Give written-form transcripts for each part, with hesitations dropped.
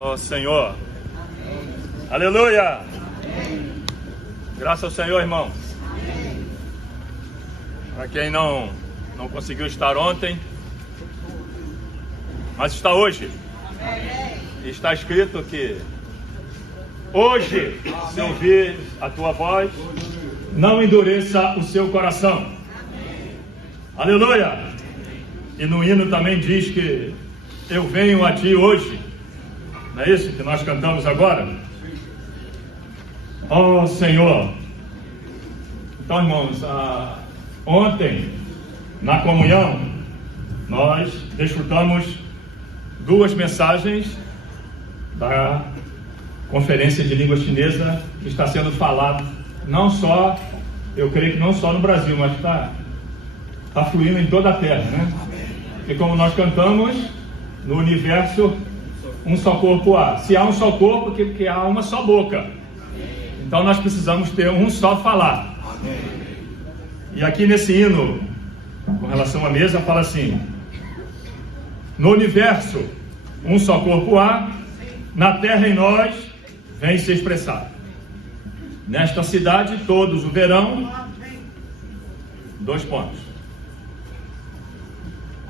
Ó Senhor. Aleluia. Graças ao Senhor, irmãos. Para quem não conseguiu estar ontem, mas está hoje. Está escrito que hoje, se ouvir a tua voz, não endureça o seu coração. Aleluia. E no hino também diz que eu venho a ti hoje. Não é isso que nós cantamos agora? Ó Senhor. Então, irmãos, ontem, na comunhão, nós desfrutamos duas mensagens da conferência de língua chinesa que está sendo falada, não só, eu creio que não só no Brasil, mas está fluindo em toda a terra, né? E como nós cantamos, no universo, um só corpo há. Se há um só corpo, que há uma só boca. Então nós precisamos ter um só falar. E aqui nesse hino, com relação à mesa, fala assim: no universo, um só corpo há, na terra em nós, vem se expressar. Nesta cidade, todos o verão. 2 pontos.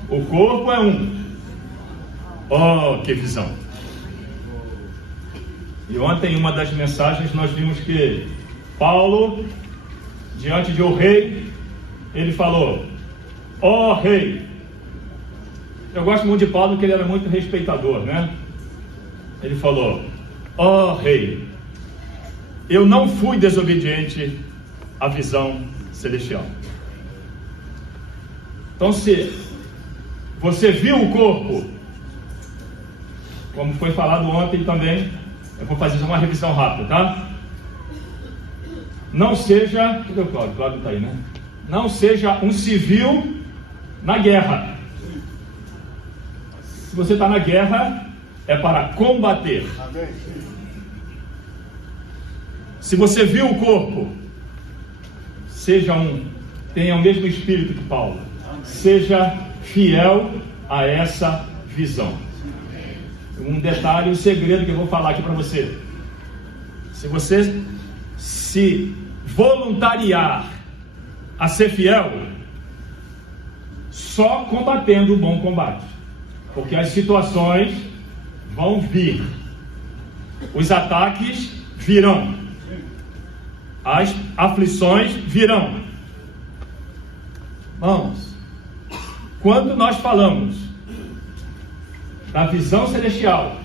O corpo é um. Oh, que visão! E ontem, em uma das mensagens, nós vimos que Paulo, diante de um rei, ele falou: ó rei. Eu gosto muito de Paulo porque ele era muito respeitador, né? Ele falou: ó rei, eu não fui desobediente à visão celestial. Então, se você viu o corpo, como foi falado ontem também, eu vou fazer uma revisão rápida, tá? Não seja... Cadê o Cláudio? O Cláudio está aí, né? Não seja um civil na guerra. Se você está na guerra, é para combater. Se você viu o corpo, tenha o mesmo espírito que Paulo. Seja fiel a essa visão. Um detalhe, um segredo que eu vou falar aqui para você. Se você se voluntariar a ser fiel, só combatendo o bom combate. Porque as situações vão vir. Os ataques virão. As aflições virão. Vamos. Quando nós falamos da visão celestial,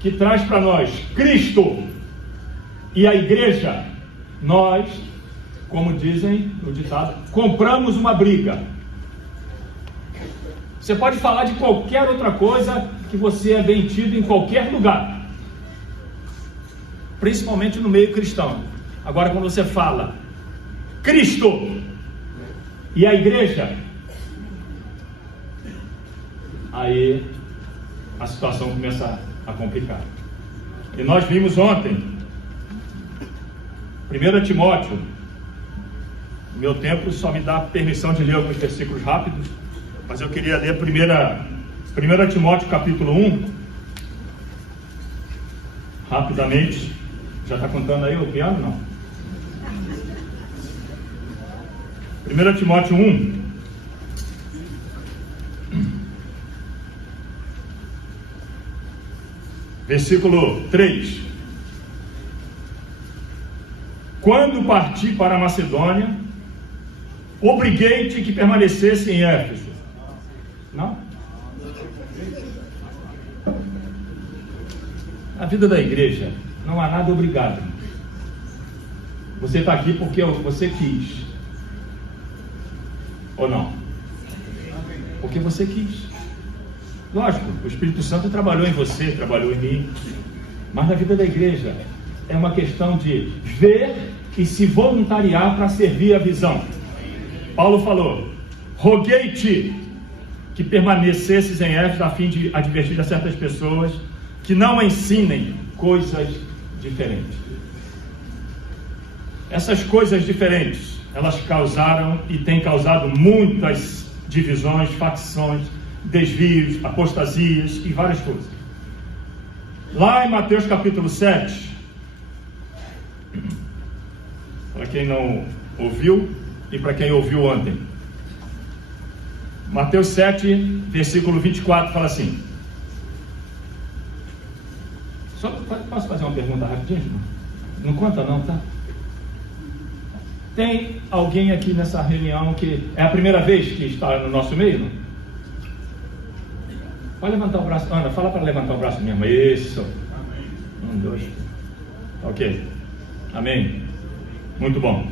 que traz para nós Cristo e a igreja, nós, como dizem no ditado, compramos uma briga. Você pode falar de qualquer outra coisa que você é bem tido em qualquer lugar, principalmente no meio cristão. Agora, quando você fala Cristo e a igreja, aí a situação começa a complicar. E nós vimos ontem 1 Timóteo. O meu tempo só me dá permissão de ler alguns versículos rápidos, mas eu queria ler 1 Timóteo capítulo 1 rapidamente. Já está contando aí o piano? Não. 1 Timóteo 1 versículo 3. Quando parti para a Macedônia, obriguei-te que permanecesse em Éfeso. Não? Na vida da igreja não há nada obrigado. Você está aqui porque você quis. Ou não? Porque você quis. Lógico, o Espírito Santo trabalhou em você, trabalhou em mim. Mas na vida da igreja é uma questão de ver e se voluntariar para servir a visão. Paulo falou: roguei-te que permanecesses em Éfeso a fim de advertir a certas pessoas que não ensinem coisas diferentes. Essas coisas diferentes, elas causaram e têm causado muitas divisões, facções, desvios, apostasias e várias coisas. Lá em Mateus capítulo 7, para quem não ouviu e para quem ouviu ontem, Mateus 7, versículo 24, fala assim. Só posso fazer uma pergunta rapidinho? Não conta não, tá? Tem alguém aqui nessa reunião que é a primeira vez que está no nosso meio? Não? Pode levantar o braço. Ana, fala para levantar o braço mesmo. Isso. 1, 2. Ok. Amém. Muito bom.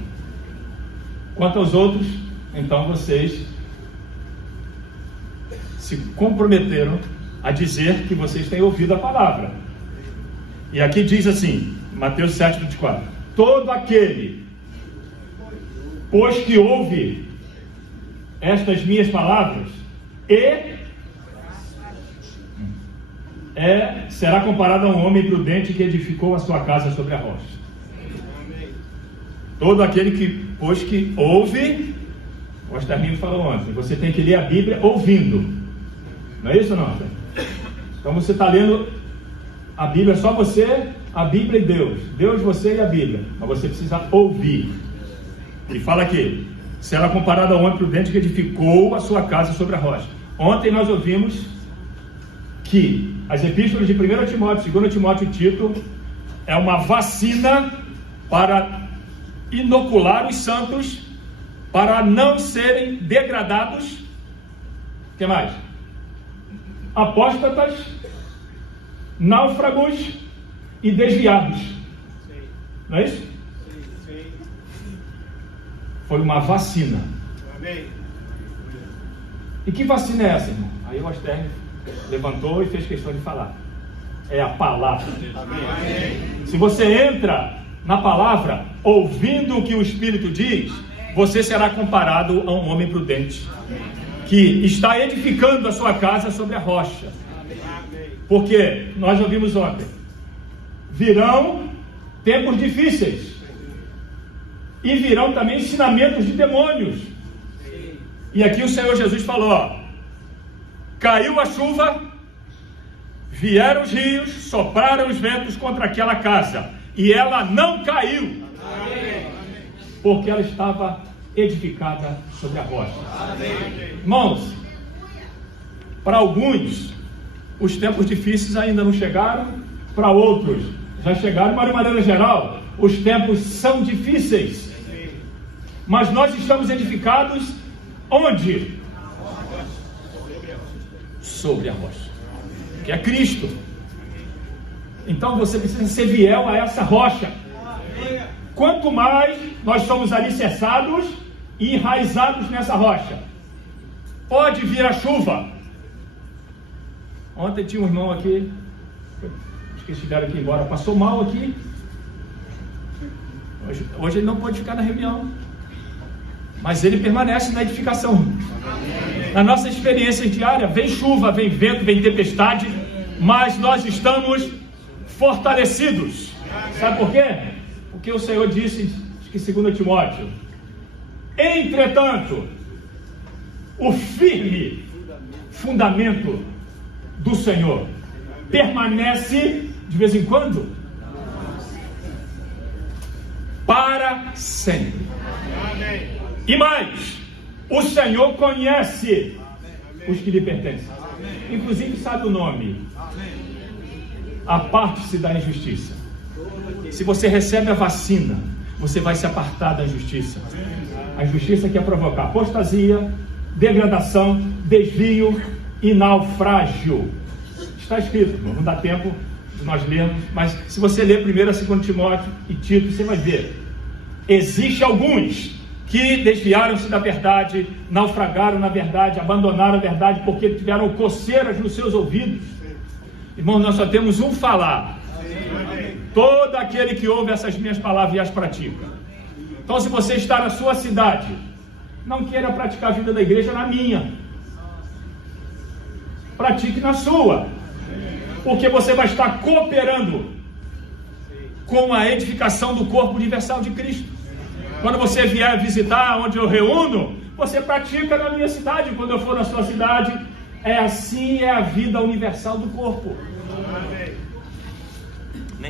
Quanto aos outros, então vocês se comprometeram a dizer que vocês têm ouvido a palavra. E aqui diz assim, Mateus 7, 24. Todo aquele, pois que ouve estas minhas palavras será comparado a um homem prudente que edificou a sua casa sobre a rocha. Todo aquele que, pois que ouve, o Astarminho falou ontem, você tem que ler a Bíblia ouvindo. Não é isso, não? Então você está lendo a Bíblia, só você, a Bíblia e Deus. Deus, você e a Bíblia. Mas você precisa ouvir. E fala aqui, será comparado a um homem prudente que edificou a sua casa sobre a rocha. Ontem nós ouvimos que as epístolas de 1 Timóteo, 2 Timóteo e Tito é uma vacina para inocular os santos, para não serem degradados. O que mais? Apóstatas, náufragos e desviados. Não é isso? Foi uma vacina. E que vacina é essa, irmão? Aí o Astérnio levantou e fez questão de falar. É a palavra. Se você entra na palavra, ouvindo o que o Espírito diz, você será comparado a um homem prudente que está edificando a sua casa sobre a rocha. Porque nós ouvimos ontem, virão tempos difíceis e virão também ensinamentos de demônios. E aqui o Senhor Jesus falou, ó, caiu a chuva, vieram os rios, sopraram os ventos contra aquela casa, e ela não caiu, porque ela estava edificada sobre a rocha. Irmãos, para alguns, os tempos difíceis ainda não chegaram, para outros já chegaram, mas de maneira geral, os tempos são difíceis. Mas nós estamos edificados onde? Sobre a rocha, que é Cristo. Então você precisa ser fiel a essa rocha. Quanto mais nós somos alicerçados e enraizados nessa rocha, pode vir a chuva. Ontem tinha um irmão aqui, acho que eles tiveram que ir embora, passou mal aqui. Hoje ele não pode ficar na reunião, mas ele permanece na edificação. Na nossa experiência diária, vem chuva, vem vento, vem tempestade, mas nós estamos fortalecidos. Sabe por quê? Porque o Senhor disse, acho que 2 Timóteo, entretanto, o firme fundamento do Senhor permanece de vez em quando para sempre. E mais, o Senhor conhece os que lhe pertencem, inclusive sabe o nome. Aparte-se da injustiça. Se você recebe a vacina, você vai se apartar da injustiça. A injustiça quer provocar apostasia, degradação, desvio e naufrágio. Está escrito, não dá tempo de nós lermos, mas se você ler 1, 2 Timóteo e Tito, você vai ver. Existem alguns que desviaram-se da verdade, naufragaram na verdade, abandonaram a verdade porque tiveram coceiras nos seus ouvidos. Irmão, nós só temos um falar. Todo aquele que ouve essas minhas palavras e as pratica. Então, se você está na sua cidade, não queira praticar a vida da igreja na minha. Pratique na sua. Porque você vai estar cooperando com a edificação do corpo universal de Cristo. Quando você vier visitar onde eu reúno, você pratica na minha cidade. Quando eu for na sua cidade, assim é a vida universal do corpo.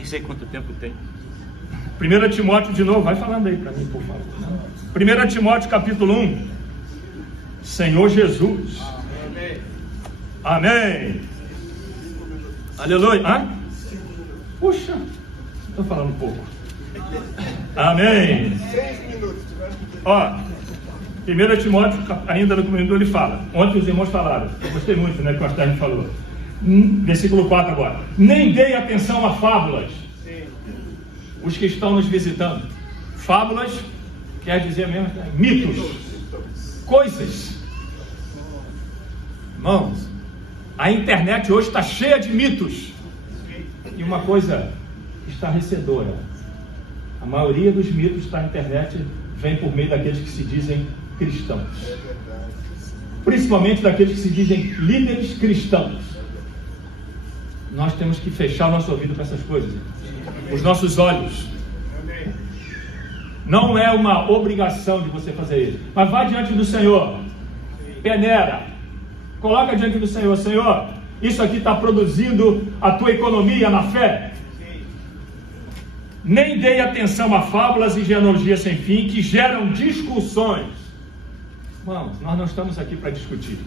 Nem sei quanto tempo tem. 1 Timóteo de novo, vai falando aí para mim, por favor. 1 Timóteo capítulo 1. Senhor Jesus. Amém. Amém. Aleluia. Hã? Puxa, estou falando um pouco. Amém. 6 minutos. Ó, 1 Timóteo, ainda no começo ele fala. Ontem os irmãos falaram. Eu gostei muito, né, que o Astardo falou. Versículo 4 agora. Nem dei atenção a fábulas. Os que estão nos visitando. Fábulas quer dizer mesmo mitos, coisas. Irmãos, a internet hoje está cheia de mitos. E uma coisa estarrecedora: a maioria dos mitos da internet vem por meio daqueles que se dizem cristãos, principalmente daqueles que se dizem líderes cristãos. Nós temos que fechar o nosso ouvido para essas coisas, os nossos olhos. Não é uma obrigação de você fazer isso, mas vá diante do Senhor, peneira, coloca diante do Senhor: Senhor, isso aqui está produzindo a tua economia na fé. Nem dei atenção a fábulas e genealogias sem fim que geram discussões. Irmãos, nós não estamos aqui para discutir,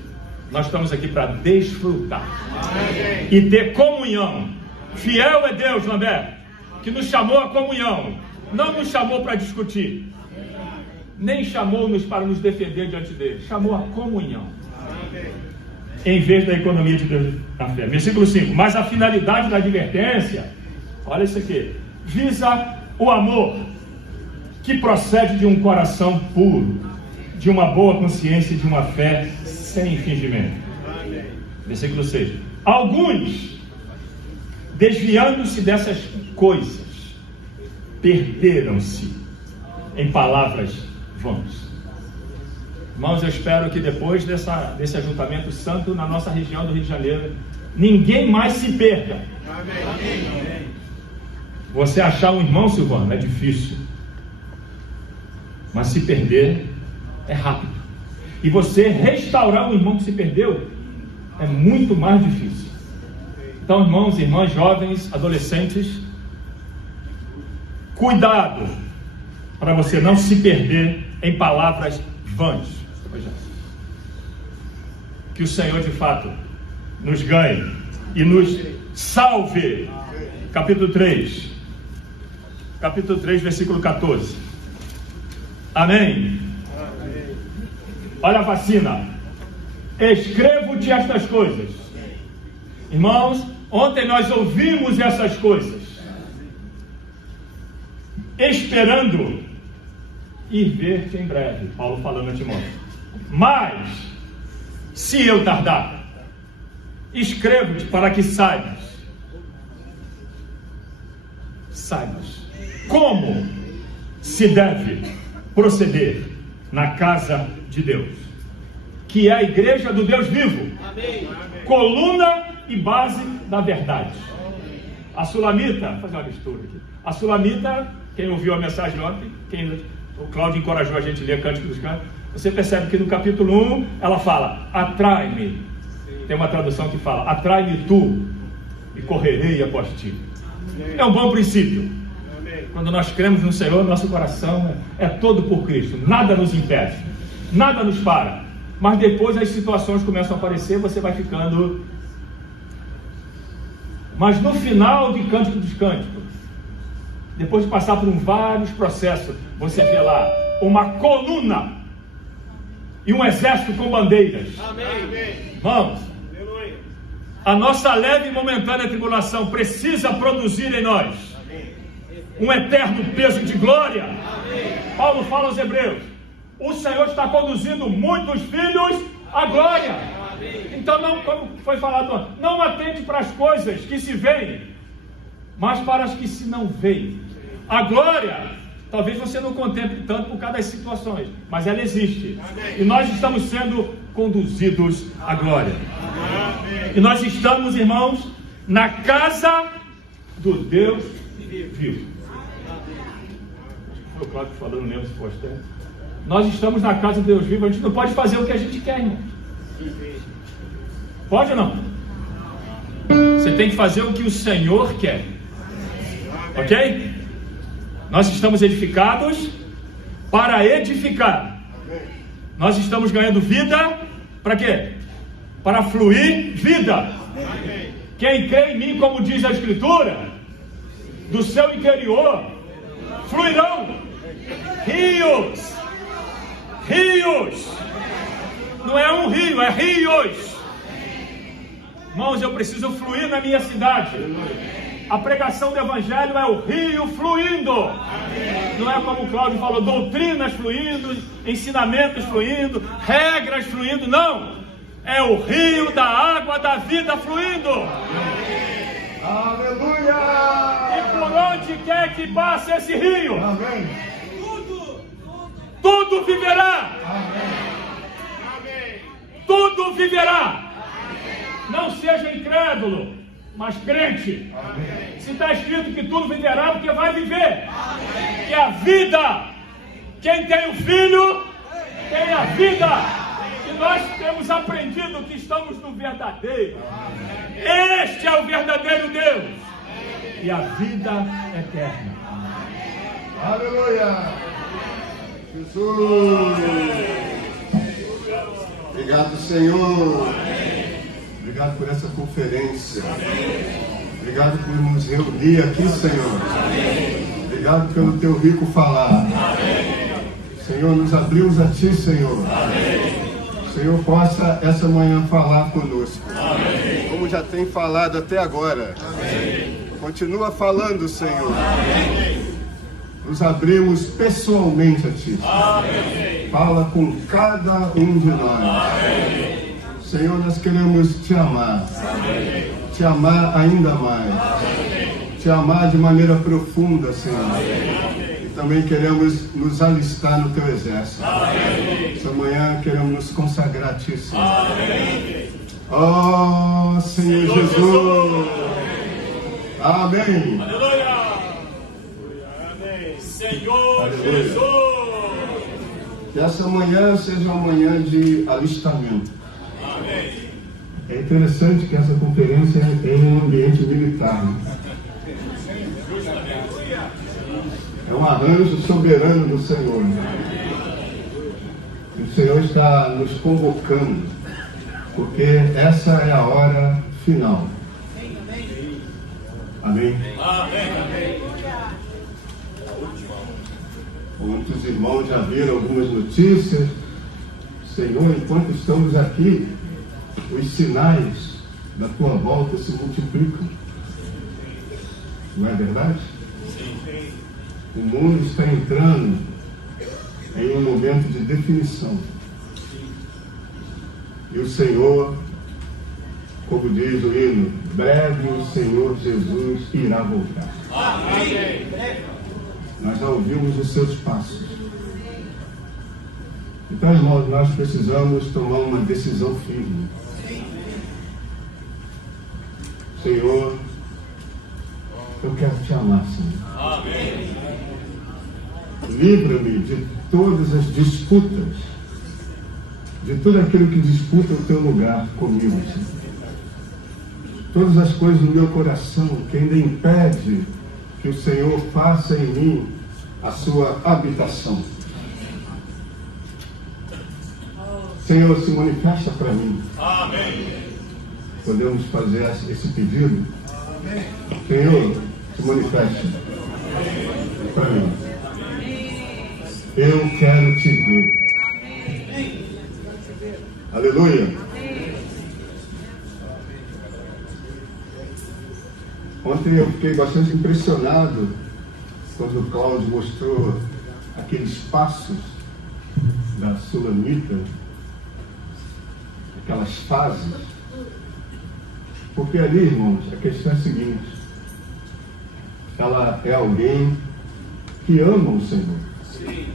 nós estamos aqui para desfrutar. Amém. E ter comunhão. Fiel é Deus, Lambert, que nos chamou a comunhão. Não nos chamou para discutir, nem chamou-nos para nos defender diante dele. Chamou a comunhão, em vez da economia de Deus na fé. Versículo 5. Mas a finalidade da advertência, olha isso aqui, visa o amor que procede de um coração puro, de uma boa consciência e de uma fé sem fingimento. Versículo 6. Alguns, desviando-se dessas coisas, perderam-se em palavras vãs. Irmãos, eu espero que depois desse ajuntamento santo na nossa região do Rio de Janeiro, ninguém mais se perca. Amém. Você achar um irmão, Silvano, é difícil, mas se perder é rápido. E você restaurar um irmão que se perdeu é muito mais difícil. Então, irmãos, irmãs, jovens, adolescentes, cuidado para você não se perder em palavras vãs. Que o Senhor de fato nos ganhe e nos salve. Capítulo 3, versículo 14. Amém. Olha a vacina. Escrevo-te estas coisas. Irmãos, ontem nós ouvimos essas coisas, esperando ir ver-te em breve. Paulo falando a Timóteo. Mas, se eu tardar, escrevo-te para que saibas como se deve proceder na casa de Deus, que é a igreja do Deus vivo. Amém. Coluna e base da verdade. A Sulamita, vou fazer uma mistura aqui. A Sulamita, quem ouviu a mensagem ontem, o Cláudio encorajou a gente a ler Cântico dos Cânticos, você percebe que no capítulo 1 ela fala: atrai-me. Tem uma tradução que fala: atrai-me tu e correrei após ti. É um bom princípio. Quando nós cremos no Senhor, nosso coração é todo por Cristo, nada nos impede, nada nos para. Mas depois as situações começam a aparecer, você vai ficando. Mas no final de Cântico dos Cânticos, depois de passar por vários processos, você vê lá uma coluna e um exército com bandeiras. Amém. Vamos. A nossa leve e momentânea tribulação precisa produzir em nós um eterno peso de glória. Amém. Paulo fala aos Hebreus: o Senhor está conduzindo muitos filhos à glória. Amém. Então, não, como foi falado, não atende para as coisas que se veem, mas para as que se não veem. A glória, talvez você não contemple tanto por causa das situações, mas ela existe. Amém. E nós estamos sendo conduzidos à glória. Amém. E nós estamos, irmãos, na casa do Deus vivo. Foi o Cláudio que falou, não lembro se foi tempo. Nós estamos na casa de Deus vivo, a gente não pode fazer o que a gente quer, irmão. Pode ou não? Você tem que fazer o que o Senhor quer. Ok? Nós estamos edificados para edificar. Nós estamos ganhando vida para quê? Para fluir vida. Quem crê em mim, como diz a Escritura, do seu interior fluirão rios. Rios. Não é um rio, é rios. Irmãos, eu preciso fluir na minha cidade. A pregação do Evangelho é o rio fluindo. Não é como o Cláudio falou, doutrinas fluindo, ensinamentos fluindo, regras fluindo. Não, é o rio da água da vida fluindo. Aleluia! E por onde quer que passe esse rio, Amém. tudo viverá. Amém. Tudo viverá. Não seja incrédulo, mas crente. Amém. Se está escrito que tudo viverá, porque vai viver. Que a vida, quem tem o Filho, tem a vida. E nós temos aprendido que estamos no verdadeiro. Este é o verdadeiro Deus. E a vida eterna. Aleluia! Jesus! Obrigado, Senhor. Obrigado por essa conferência. Obrigado por nos reunir aqui, Senhor. Obrigado pelo teu rico falar. Senhor, nos abrimos a ti, Senhor. Senhor, possa essa manhã falar conosco. Como já tem falado até agora. Continua falando, Senhor. Nos abrimos pessoalmente a ti. Fala com cada um de nós. Senhor, nós queremos te amar. Te amar ainda mais. Te amar de maneira profunda, Senhor. E também queremos nos alistar no teu exército. Essa manhã queremos nos consagrar a ti, Senhor. Oh, Senhor Jesus. Amém. Aleluia. Amém. Senhor Aleluia. Jesus. Que essa manhã seja uma manhã de alistamento. É interessante que essa conferência é em um ambiente militar. É um arranjo soberano do Senhor. O Senhor está nos convocando, porque essa é a hora final. Amém? Muitos irmãos já viram algumas notícias. Senhor, enquanto estamos aqui, os sinais da tua volta se multiplicam. Não é verdade? O mundo está entrando em um momento de definição. E o Senhor, como diz o hino, breve o Senhor Jesus irá voltar. Nós já ouvimos os seus passos. Então, irmãos, nós precisamos tomar uma decisão firme. Senhor, eu quero te amar, Senhor. Livra-me de todas as disputas, de tudo aquilo que disputa o teu lugar comigo, Senhor. Todas as coisas no meu coração que ainda impede que o Senhor faça em mim a sua habitação. Senhor, se manifesta para mim. Amém. Podemos fazer esse pedido? Senhor, se manifeste para mim. Eu quero te ver. Aleluia. Ontem eu fiquei bastante impressionado quando o Cláudio mostrou aqueles passos da Sulamita, aquelas fases. Porque ali, irmãos, a questão é a seguinte: ela é alguém que ama o Senhor. Sim.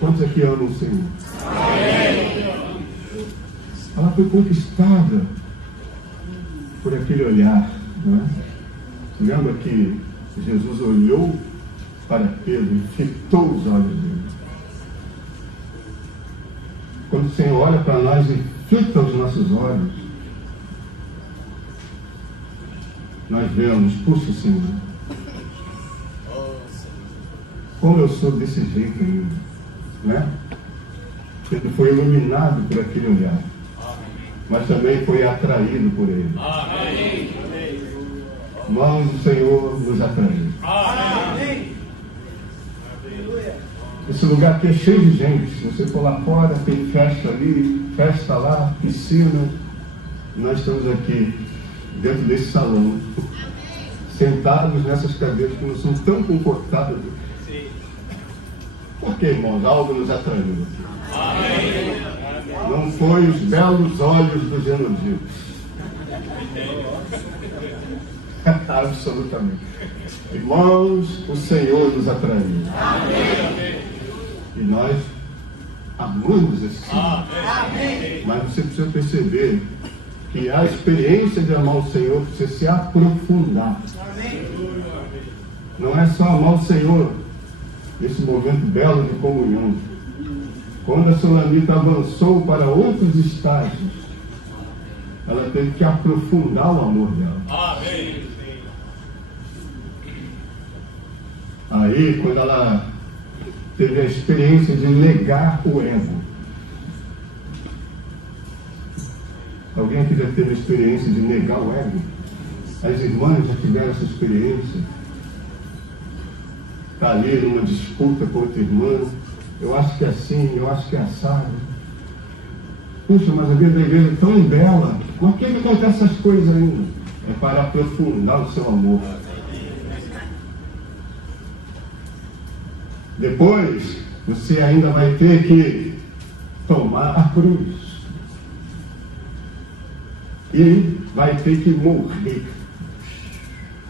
Quantos aqui amam o Senhor? Amém. Ela foi conquistada por aquele olhar, não é? Lembra que Jesus olhou para Pedro e fitou os olhos dele? Quando o Senhor olha para nós e fita os nossos olhos, nós vemos, puxa, Senhor, como eu sou desse jeito ainda, né? Ele foi iluminado por aquele olhar, mas também foi atraído por ele. Mãos do Senhor nos atraiu. Esse lugar aqui é cheio de gente. Se você for lá fora, tem festa ali, festa lá, piscina. Nós estamos aqui, dentro desse salão, sentados nessas cadeiras que não são tão confortáveis. Por que, irmãos? Algo nos atraiu. Não foi os belos olhos dos genozitos. Absolutamente. Irmãos, o Senhor nos atraiu. E nós amamos esse Senhor. Mas você precisa perceber que a experiência de amar o Senhor precisa se aprofundar. Não é só amar o Senhor nesse momento belo de comunhão. Quando a Sulamita avançou para outros estágios, ela teve que aprofundar o amor dela. Aí, quando ela teve a experiência de negar o ego. Alguém aqui já teve a experiência de negar o ego? As irmãs já tiveram essa experiência? Está ali numa disputa com outra irmã. Eu acho que é assim, eu acho que é assado. Puxa, mas a vida da igreja é tão bela. Por que acontece essas coisas ainda? É para aprofundar o seu amor. Depois, você ainda vai ter que tomar a cruz. E vai ter que morrer.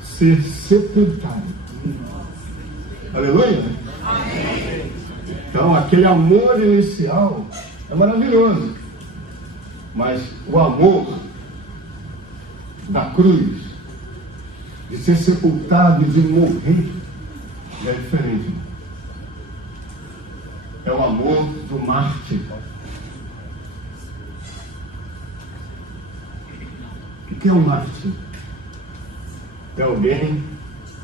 Ser sepultado. Aleluia? Amém. Então, aquele amor inicial é maravilhoso. Mas o amor da cruz, de ser sepultado e de morrer, é diferente. É o amor do mártir. O que é um mártir? É alguém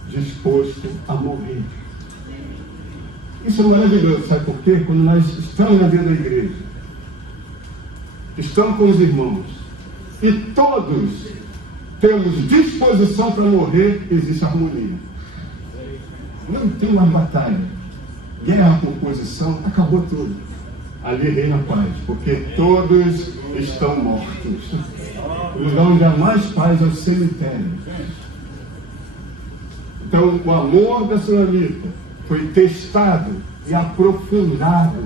disposto a morrer. Isso é maravilhoso, sabe por quê? Quando nós estamos na vida da igreja, estamos com os irmãos, e todos temos disposição para morrer, existe harmonia. Não tem mais batalha, guerra por posição, acabou tudo. Ali reina a paz, porque todos estão mortos. O lugar onde há mais paz é o cemitério. Então, o amor da Sulamita foi testado e aprofundado.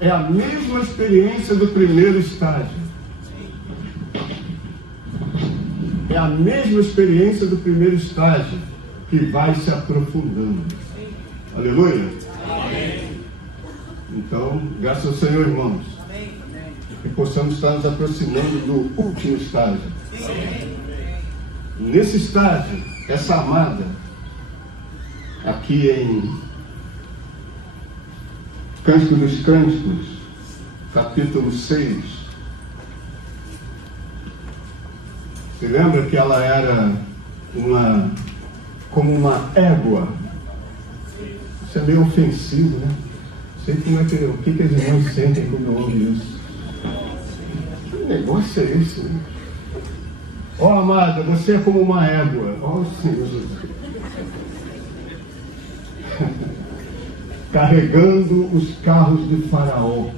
É a mesma experiência do primeiro estágio. É a mesma experiência do primeiro estágio que vai se aprofundando. Aleluia? Amém. Então, graças ao Senhor, irmãos, que possamos estar nos aproximando do último estágio. Nesse estágio, essa amada, aqui em Cântico dos Cânticos, capítulo 6, você lembra que ela era como uma égua? Isso é meio ofensivo, né? Sei como o que as irmãs sentem quando ouvem isso. Que negócio é esse, né? Ó, amada, você é como uma égua. Ó, Senhor Jesus. Carregando os carros de Faraó.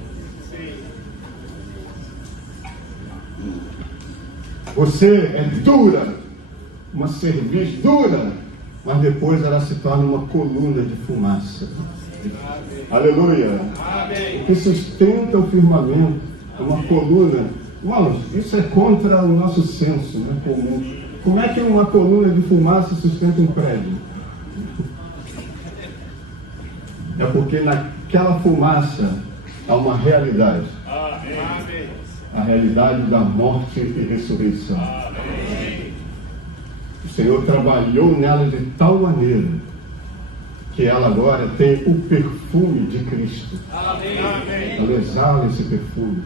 Você é dura, uma cerviz dura, mas depois ela se torna uma coluna de fumaça. Aleluia. O que sustenta o firmamento é uma coluna. Irmãos, isso é contra o nosso senso, né, comum. Como é que uma coluna de fumaça sustenta um prédio? É porque naquela fumaça há uma realidade. A realidade da morte e ressurreição. O Senhor trabalhou nela de tal maneira que ela agora tem o perfume de Cristo. Ela exala esse perfume.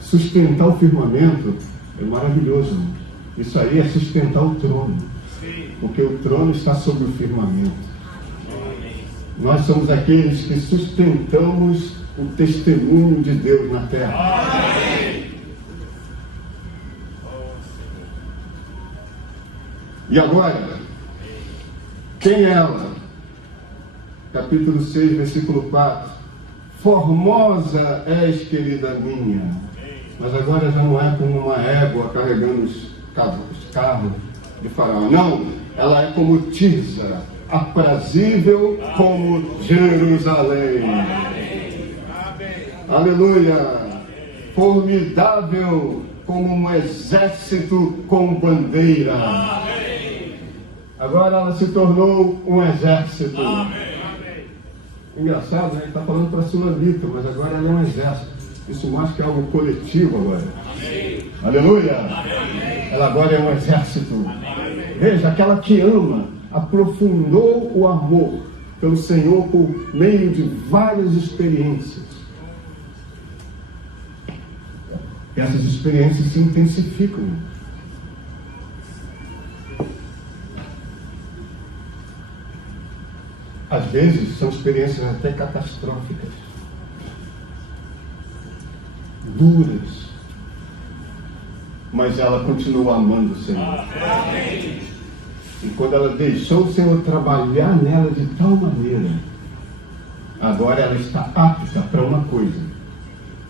Sustentar o firmamento é maravilhoso. Isso aí é sustentar o trono. Porque o trono está sobre o firmamento. Nós somos aqueles que sustentamos o testemunho de Deus na terra. E agora, quem é ela? Capítulo 6, versículo 4. Formosa és, querida minha. Mas agora já não é como uma égua carregando os carros de Faraó. Não, ela é como Tirsa, aprazível como Jerusalém. Aleluia. Formidável como um exército com bandeira. Agora ela se tornou um exército. Engraçado, né? Ele está falando para a Sulamita, mas agora ela é um exército. Isso mostra que é algo coletivo agora. Aleluia. Ela agora é um exército. Veja, aquela que ama, aprofundou o amor pelo Senhor por meio de várias experiências. E essas experiências se intensificam. Às vezes são experiências até catastróficas, duras, mas ela continua amando o Senhor. E quando ela deixou o Senhor trabalhar nela de tal maneira, agora ela está apta para uma coisa: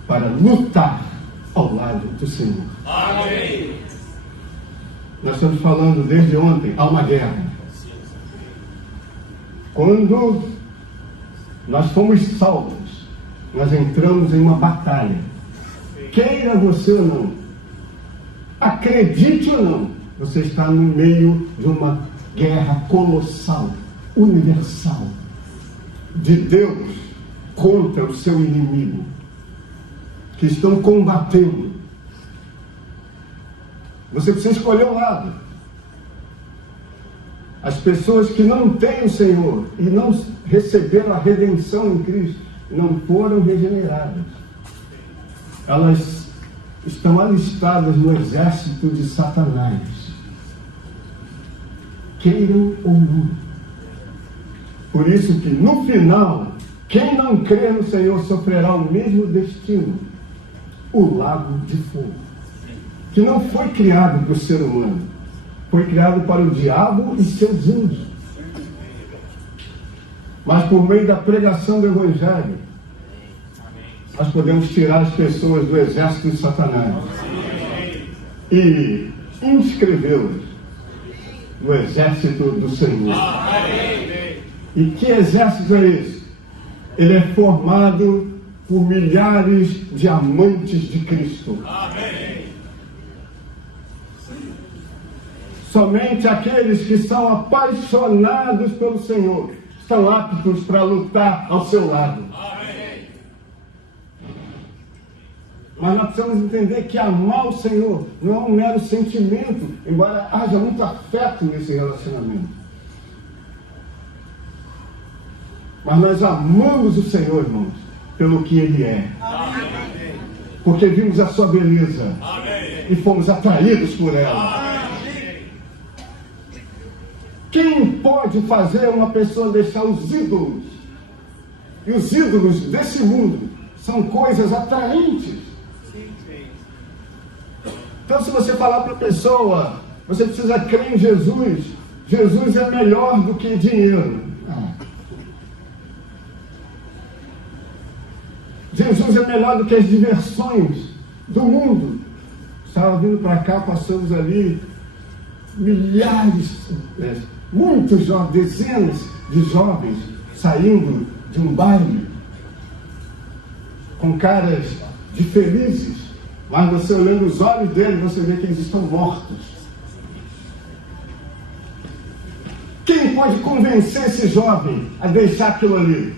para lutar ao lado do Senhor. Nós estamos falando desde ontem, há uma guerra. Quando nós fomos salvos, nós entramos em uma batalha. Queira você ou não, acredite ou não, você está no meio de uma guerra colossal, universal, de Deus contra o seu inimigo, que estão combatendo. Você precisa escolher um lado. As pessoas que não têm o Senhor e não receberam a redenção em Cristo, não foram regeneradas. Elas estão alistadas no exército de Satanás. Queiram ou não. Por isso que no final, quem não crê no Senhor sofrerá o mesmo destino: o lago de fogo, que não foi criado para o ser humano. Foi criado para o diabo e seus anjos. Mas por meio da pregação do Evangelho, nós podemos tirar as pessoas do exército de Satanás e inscrevê-las no exército do Senhor. E que exército é esse? Ele é formado por milhares de amantes de Cristo. Somente aqueles que são apaixonados pelo Senhor estão aptos para lutar ao seu lado. Mas nós precisamos entender que amar o Senhor não é um mero sentimento, embora haja muito afeto nesse relacionamento. Mas nós amamos o Senhor, irmãos, pelo que Ele é. Porque vimos a sua beleza e fomos atraídos por ela. Quem pode fazer uma pessoa deixar os ídolos? E os ídolos desse mundo são coisas atraentes. Então, se você falar para a pessoa, você precisa crer em Jesus, Jesus é melhor do que dinheiro. Jesus é melhor do que as diversões do mundo. Estava vindo para cá, passamos ali milhares, muitos jovens, dezenas de jovens saindo de um baile com caras de felizes, mas você olhando os olhos deles, você vê que eles estão mortos. Quem pode convencer esse jovem a deixar aquilo ali?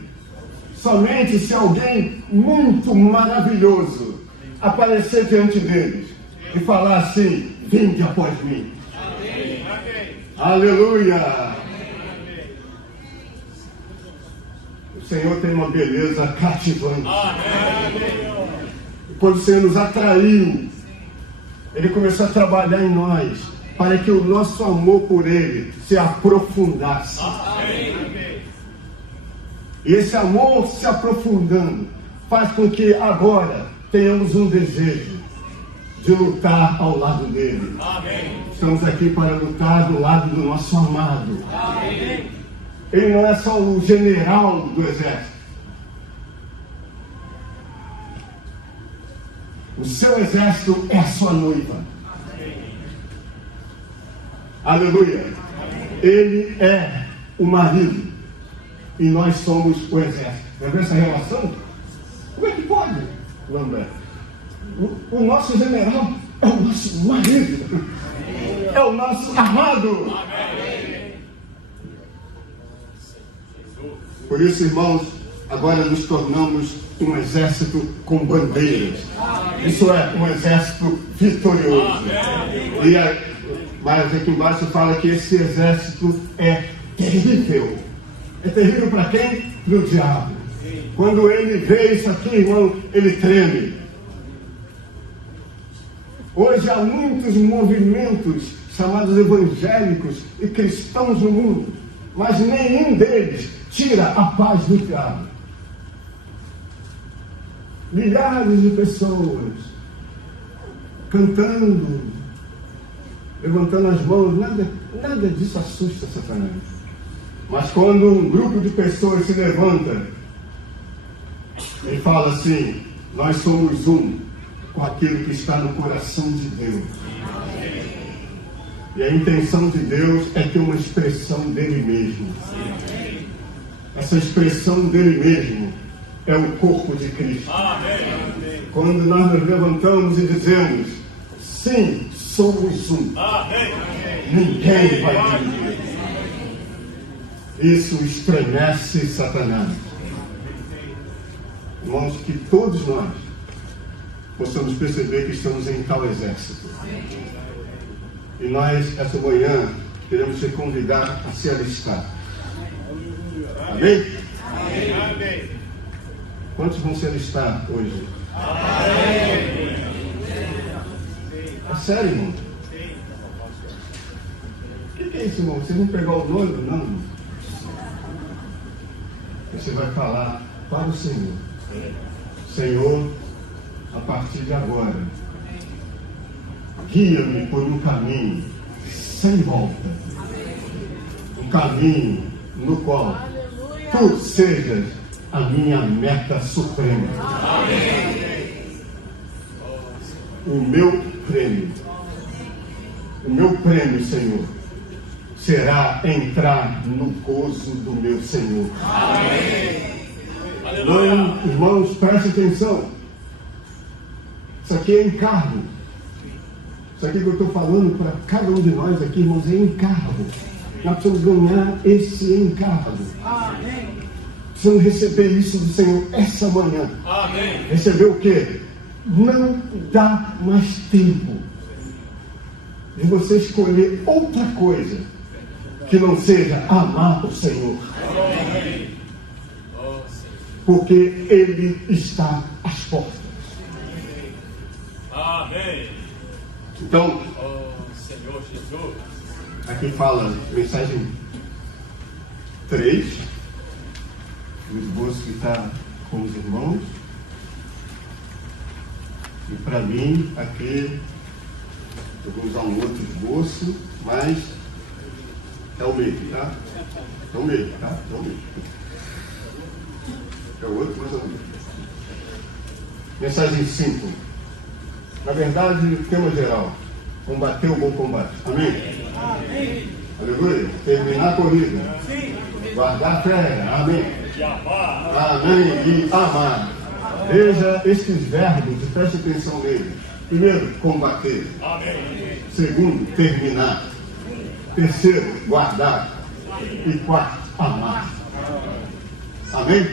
Somente se alguém muito maravilhoso aparecer diante deles e falar assim: vinde após mim. Aleluia! O Senhor tem uma beleza cativante. Quando o Senhor nos atraiu, Ele começou a trabalhar em nós para que o nosso amor por Ele se aprofundasse. E esse amor se aprofundando faz com que agora tenhamos um desejo de lutar ao lado dele. Amém. Estamos aqui para lutar do lado do nosso amado. Amém. Ele não é só o general do exército. O seu exército é a sua noiva. Aleluia. Ele é o marido e nós somos o exército. Já viu essa relação? Como é que pode, Lambert? O nosso general é o nosso marido. É o nosso amado. Por isso, irmãos, agora nos tornamos um exército com bandeiras. Isso é um exército vitorioso. Mas aqui embaixo fala que esse exército é terrível. É terrível para quem? Para o diabo. Quando ele vê isso aqui, irmão, ele treme. Hoje há muitos movimentos chamados evangélicos e cristãos no mundo, mas nenhum deles tira a paz do diabo. Milhares de pessoas cantando, levantando as mãos, nada disso assusta Satanás. Mas quando um grupo de pessoas se levanta e fala assim: nós somos um com aquilo que está no coração de Deus. E a intenção de Deus é ter uma expressão dele mesmo. Essa expressão dele mesmo é o corpo de Cristo. Quando nós nos levantamos e dizemos: sim, somos um. Ninguém vai dizer. Isso estremece Satanás. Irmãos, que todos nós possamos perceber que estamos em tal exército. E nós, essa manhã, queremos te convidar a se alistar. Amém? Amém. Quantos vão se alistar hoje? Amém. É sério, irmão? O que é isso, irmão? Vocês vão pegar o noivo? Não. Você vai falar para o Senhor: Senhor, a partir de agora, guia-me por um caminho sem volta. Um caminho no qual tu sejas a minha meta suprema. O meu prêmio, Senhor, será entrar no gozo do meu Senhor. Então, irmãos, preste atenção. Isso aqui é encargo. Isso aqui que eu estou falando para cada um de nós aqui, irmãos, é encargo. Nós precisamos ganhar esse encargo. Precisamos receber isso do Senhor essa manhã. Receber o quê? Não dá mais tempo de você escolher outra coisa que não seja amar o Senhor. Porque Ele está às portas. Amém. Então, Senhor Jesus. Aqui fala, mensagem 3, o esboço que está com os irmãos. E para mim, aqui, eu vou usar um outro esboço, mas é o mesmo, tá? É o mesmo, tá? É o mesmo. É o outro, mas é o mesmo. Mensagem 5. Na verdade, o tema geral: combater o bom combate. Amém? Amém. Aleluia. Terminar a corrida. Sim. Guardar a fé. Amém. E amar. Amém. E amar. Veja estes verbos e preste atenção neles. Primeiro, combater. Amém. Segundo, terminar. Terceiro, guardar. E quarto, amar. Amém?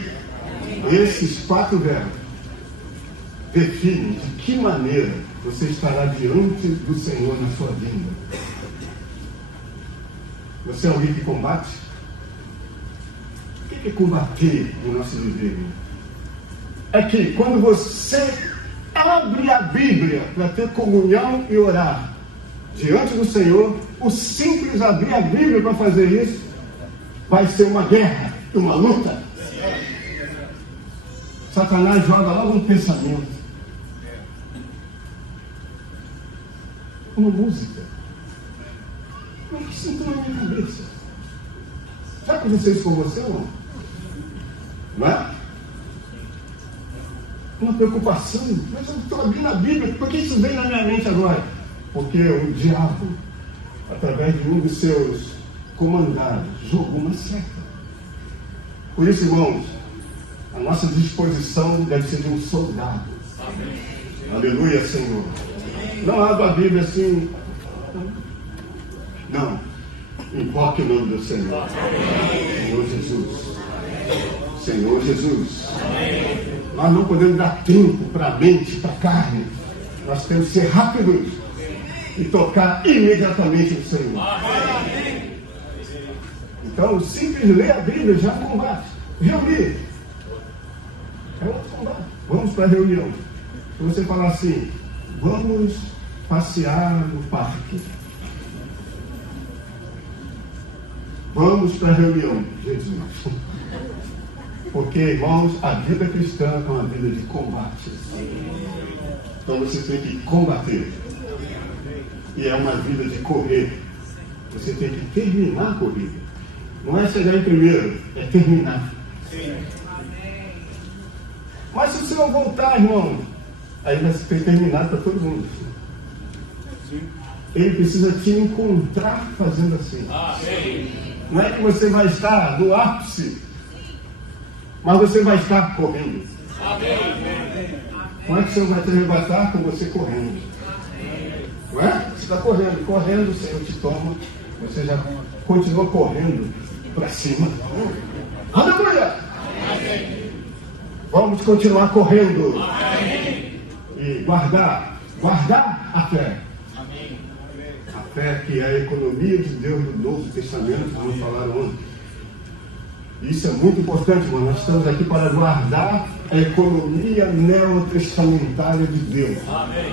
Esses 4 verbos definem de que maneira você estará diante do Senhor na sua vida. Você é alguém que combate? O que é combater no nosso viver? É que quando você abre a Bíblia para ter comunhão e orar diante do Senhor, o simples abrir a Bíblia para fazer isso vai ser uma guerra, uma luta. Satanás joga logo um pensamento. Uma música. Como é que isso entrou na minha cabeça? Já aconteceu isso com você ou não? Não é? Uma preocupação. Mas eu estou abrindo a Bíblia. Por que isso veio na minha mente agora? Porque o diabo, através de um dos seus comandados, jogou uma seta. Por isso, irmãos, a nossa disposição deve ser de um soldado. Amém. Aleluia, Senhor. Não abra a Bíblia assim. Não. Invoque o nome do Senhor. Senhor Jesus. Senhor Jesus. Nós não podemos dar tempo para a mente, para a carne. Nós temos que ser rápidos e tocar imediatamente no Senhor. Então, o simples ler a Bíblia já é um combate. Reunir é outro combate. Vamos para a reunião. Se você falar assim, vamos passear no parque. Vamos para a reunião, Jesus. Porque, irmãos, a vida cristã é uma vida de combate. Então você tem que combater. E é uma vida de correr. Você tem que terminar a corrida. Não é chegar em primeiro, é terminar. Mas se você não voltar, irmão, aí vai ter terminado para todo mundo. Ele precisa te encontrar fazendo assim. Não é que você vai estar no ápice, mas você vai estar correndo. Não é que o Senhor vai te arrebatar com você correndo. Não é? Você está correndo, correndo, o Senhor te toma, você já continua correndo para cima. Aleluia! Vamos continuar correndo e guardar a fé. A fé que é a economia de Deus do Novo Testamento, como falaram ontem. Isso é muito importante, irmão. Nós estamos aqui para guardar a economia neotestamentária de Deus.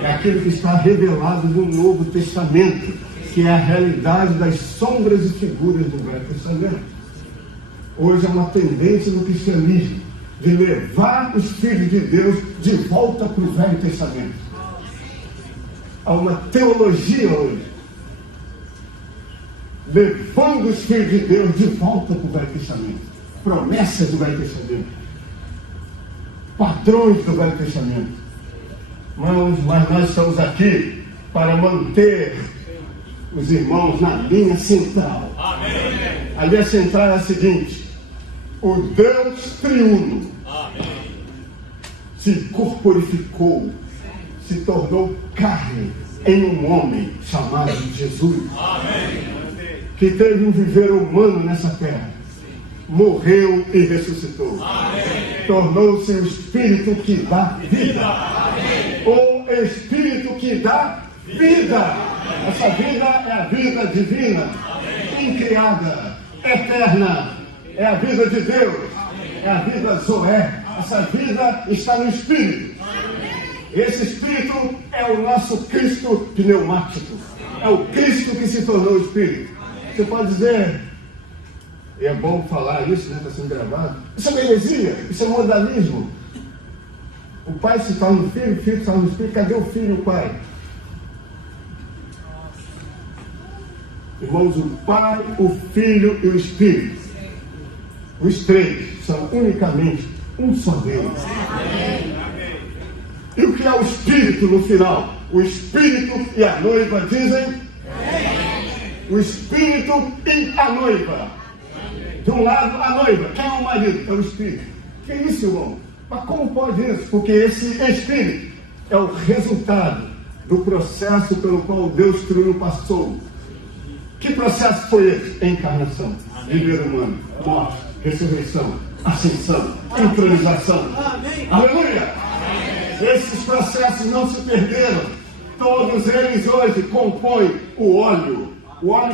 É aquilo que está revelado no Novo Testamento, que é a realidade das sombras e figuras do Velho Testamento. Hoje é uma tendência no cristianismo de levar os filhos de Deus de volta para o Velho Testamento. Há uma teologia hoje levando os filhos de Deus de volta para o Velho Testamento. Promessas do Velho Testamento. Padrões do Velho Testamento. Mas nós estamos aqui para manter os irmãos na linha central. Amém. A linha central é a seguinte: o Deus triuno se corporificou, se tornou carne em um homem chamado Jesus. Amém. Que teve um viver humano nessa terra, morreu e ressuscitou. Tornou-se o Espírito que dá vida. O Espírito que dá vida. Essa vida é a vida divina, incriada, eterna. É a vida de Deus. É a vida Zoé. Essa vida está no Espírito. Esse Espírito é o nosso Cristo pneumático. É o Cristo que se tornou Espírito. Você pode dizer, e é bom falar isso, né? Está sendo gravado. Isso é uma heresia, isso é modalismo. O pai se torna no filho, o filho se torna no Espírito. Cadê o filho e o pai? Irmãos, o Pai, o Filho e o Espírito, os três são unicamente um só Deus. E o que é o Espírito no final? O Espírito e a noiva dizem? O Espírito e a noiva. De um lado, a noiva. Quem é o marido? É o Espírito. Que é isso, irmão? Mas como pode isso? Porque esse Espírito é o resultado do processo pelo qual Deus triuno passou. Que processo foi esse? Encarnação, viver humano, morte, ressurreição, ascensão, entronização. Aleluia! Esses processos não se perderam. Todos eles hoje compõem o óleo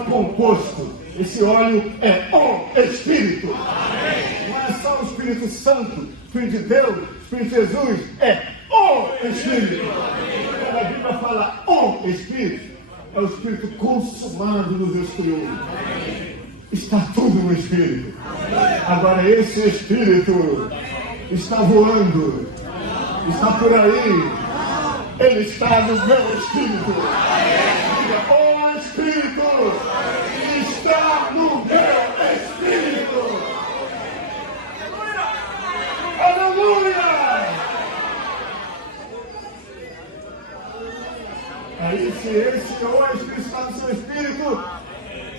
composto. Esse óleo é o Espírito. Não é só o Espírito Santo, Filho de Deus, Espírito de Jesus, é o Espírito. Quando a Bíblia fala o Espírito, é o Espírito consumado no Deus triuno. Está tudo no Espírito. Agora esse Espírito está voando, está por aí. Ele está no meu espírito. O Espírito está no meu espírito. Aleluia! Aí, se esse ou o Espírito está no seu espírito,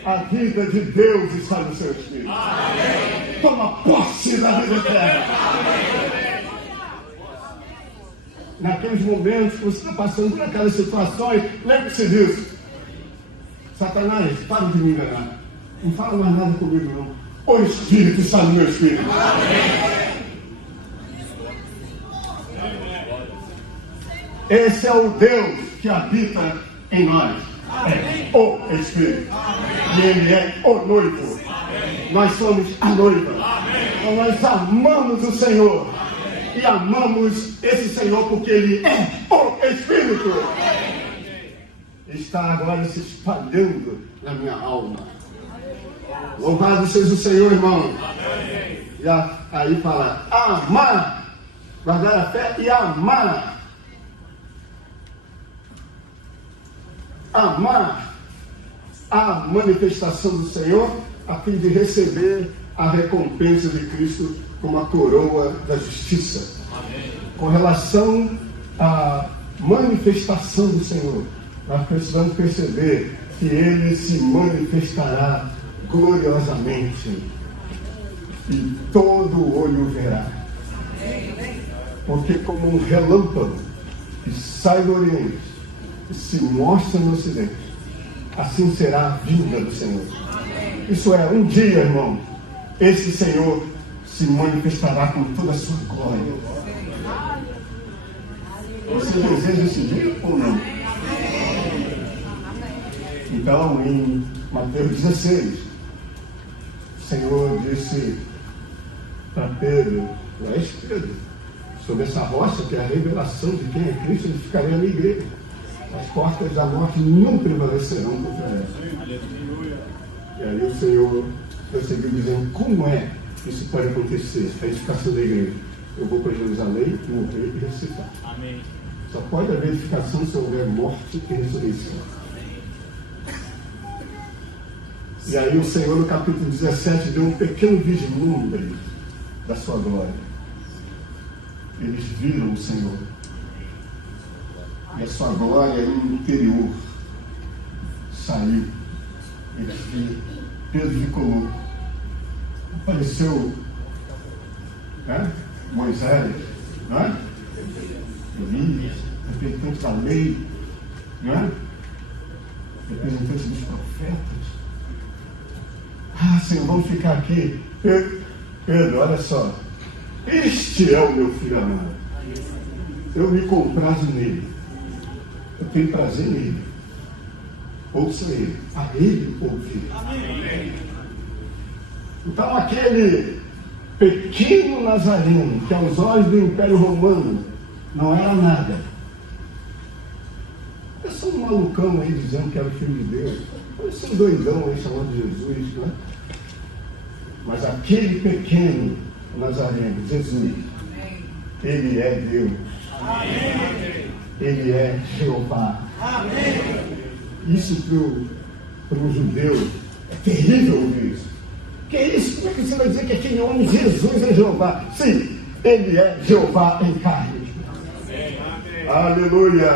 a vida de Deus está no seu espírito. Amém. Toma posse da vida eterna. Naqueles momentos que você está passando por aquelas situações, lembre-se disso. Satanás, para de me enganar. Não fala mais nada comigo, não. O Espírito está no meu espírito. Amém. Esse é o Deus que habita em nós. É o Espírito. E Ele é o noivo. Nós somos a noiva. Então nós amamos o Senhor. E amamos esse Senhor porque Ele é o Espírito. Está agora se espalhando na minha alma. Louvado seja o Senhor, irmão. E aí fala, amar. Guardar a fé e amar. Amar a manifestação do Senhor a fim de receber a recompensa de Cristo como a coroa da justiça. Amém. Com relação à manifestação do Senhor, nós precisamos perceber que Ele se manifestará gloriosamente e todo olho verá. Porque como um relâmpago que sai do Oriente e se mostra no Ocidente, assim será a vinda do Senhor. Isso é, um dia, irmão, esse Senhor se manifestará com toda a sua glória. Você deseja esse dia ou não? Então, em Mateus 16, o Senhor disse para Pedro, não é isso, Pedro? Sobre essa rocha, que é a revelação de quem é Cristo, ele ficaria na igreja. As portas da morte não prevalecerão contra ela. E aí o Senhor prosseguiu dizendo, como é que isso pode acontecer? A edificação da igreja. Eu vou para Jerusalém, morrer e ressuscitar. Amém. Só pode haver edificação se houver morte e ressurreição. E aí o Senhor, no capítulo 17, deu um pequeno vislumbre da sua glória. Eles viram o Senhor. E a sua glória interior saiu. Eles viram. Pedro ficou louco. Apareceu, né? Moisés, né? Elias, representante da lei, né? Representante dos profetas. Ah, Senhor, vamos ficar aqui. Pedro, olha só. Este é o meu filho amado. Eu me comprazo nele. Eu tenho prazer nele. Ouça ele. A ele ouvir. Então aquele pequeno Nazareno, que aos olhos do Império Romano não era nada. Eu sou um malucão aí dizendo que era o Filho de Deus. Eu sou um doidão aí chamando de Jesus, né? Mas aquele pequeno Nazareno, Jesus, ele é Deus. Ele é Jeová. Isso para um judeu é terrível ouvir isso. Que é isso? Como é que você vai dizer que aquele homem Jesus é Jeová? Sim, ele é Jeová em carne. Aleluia!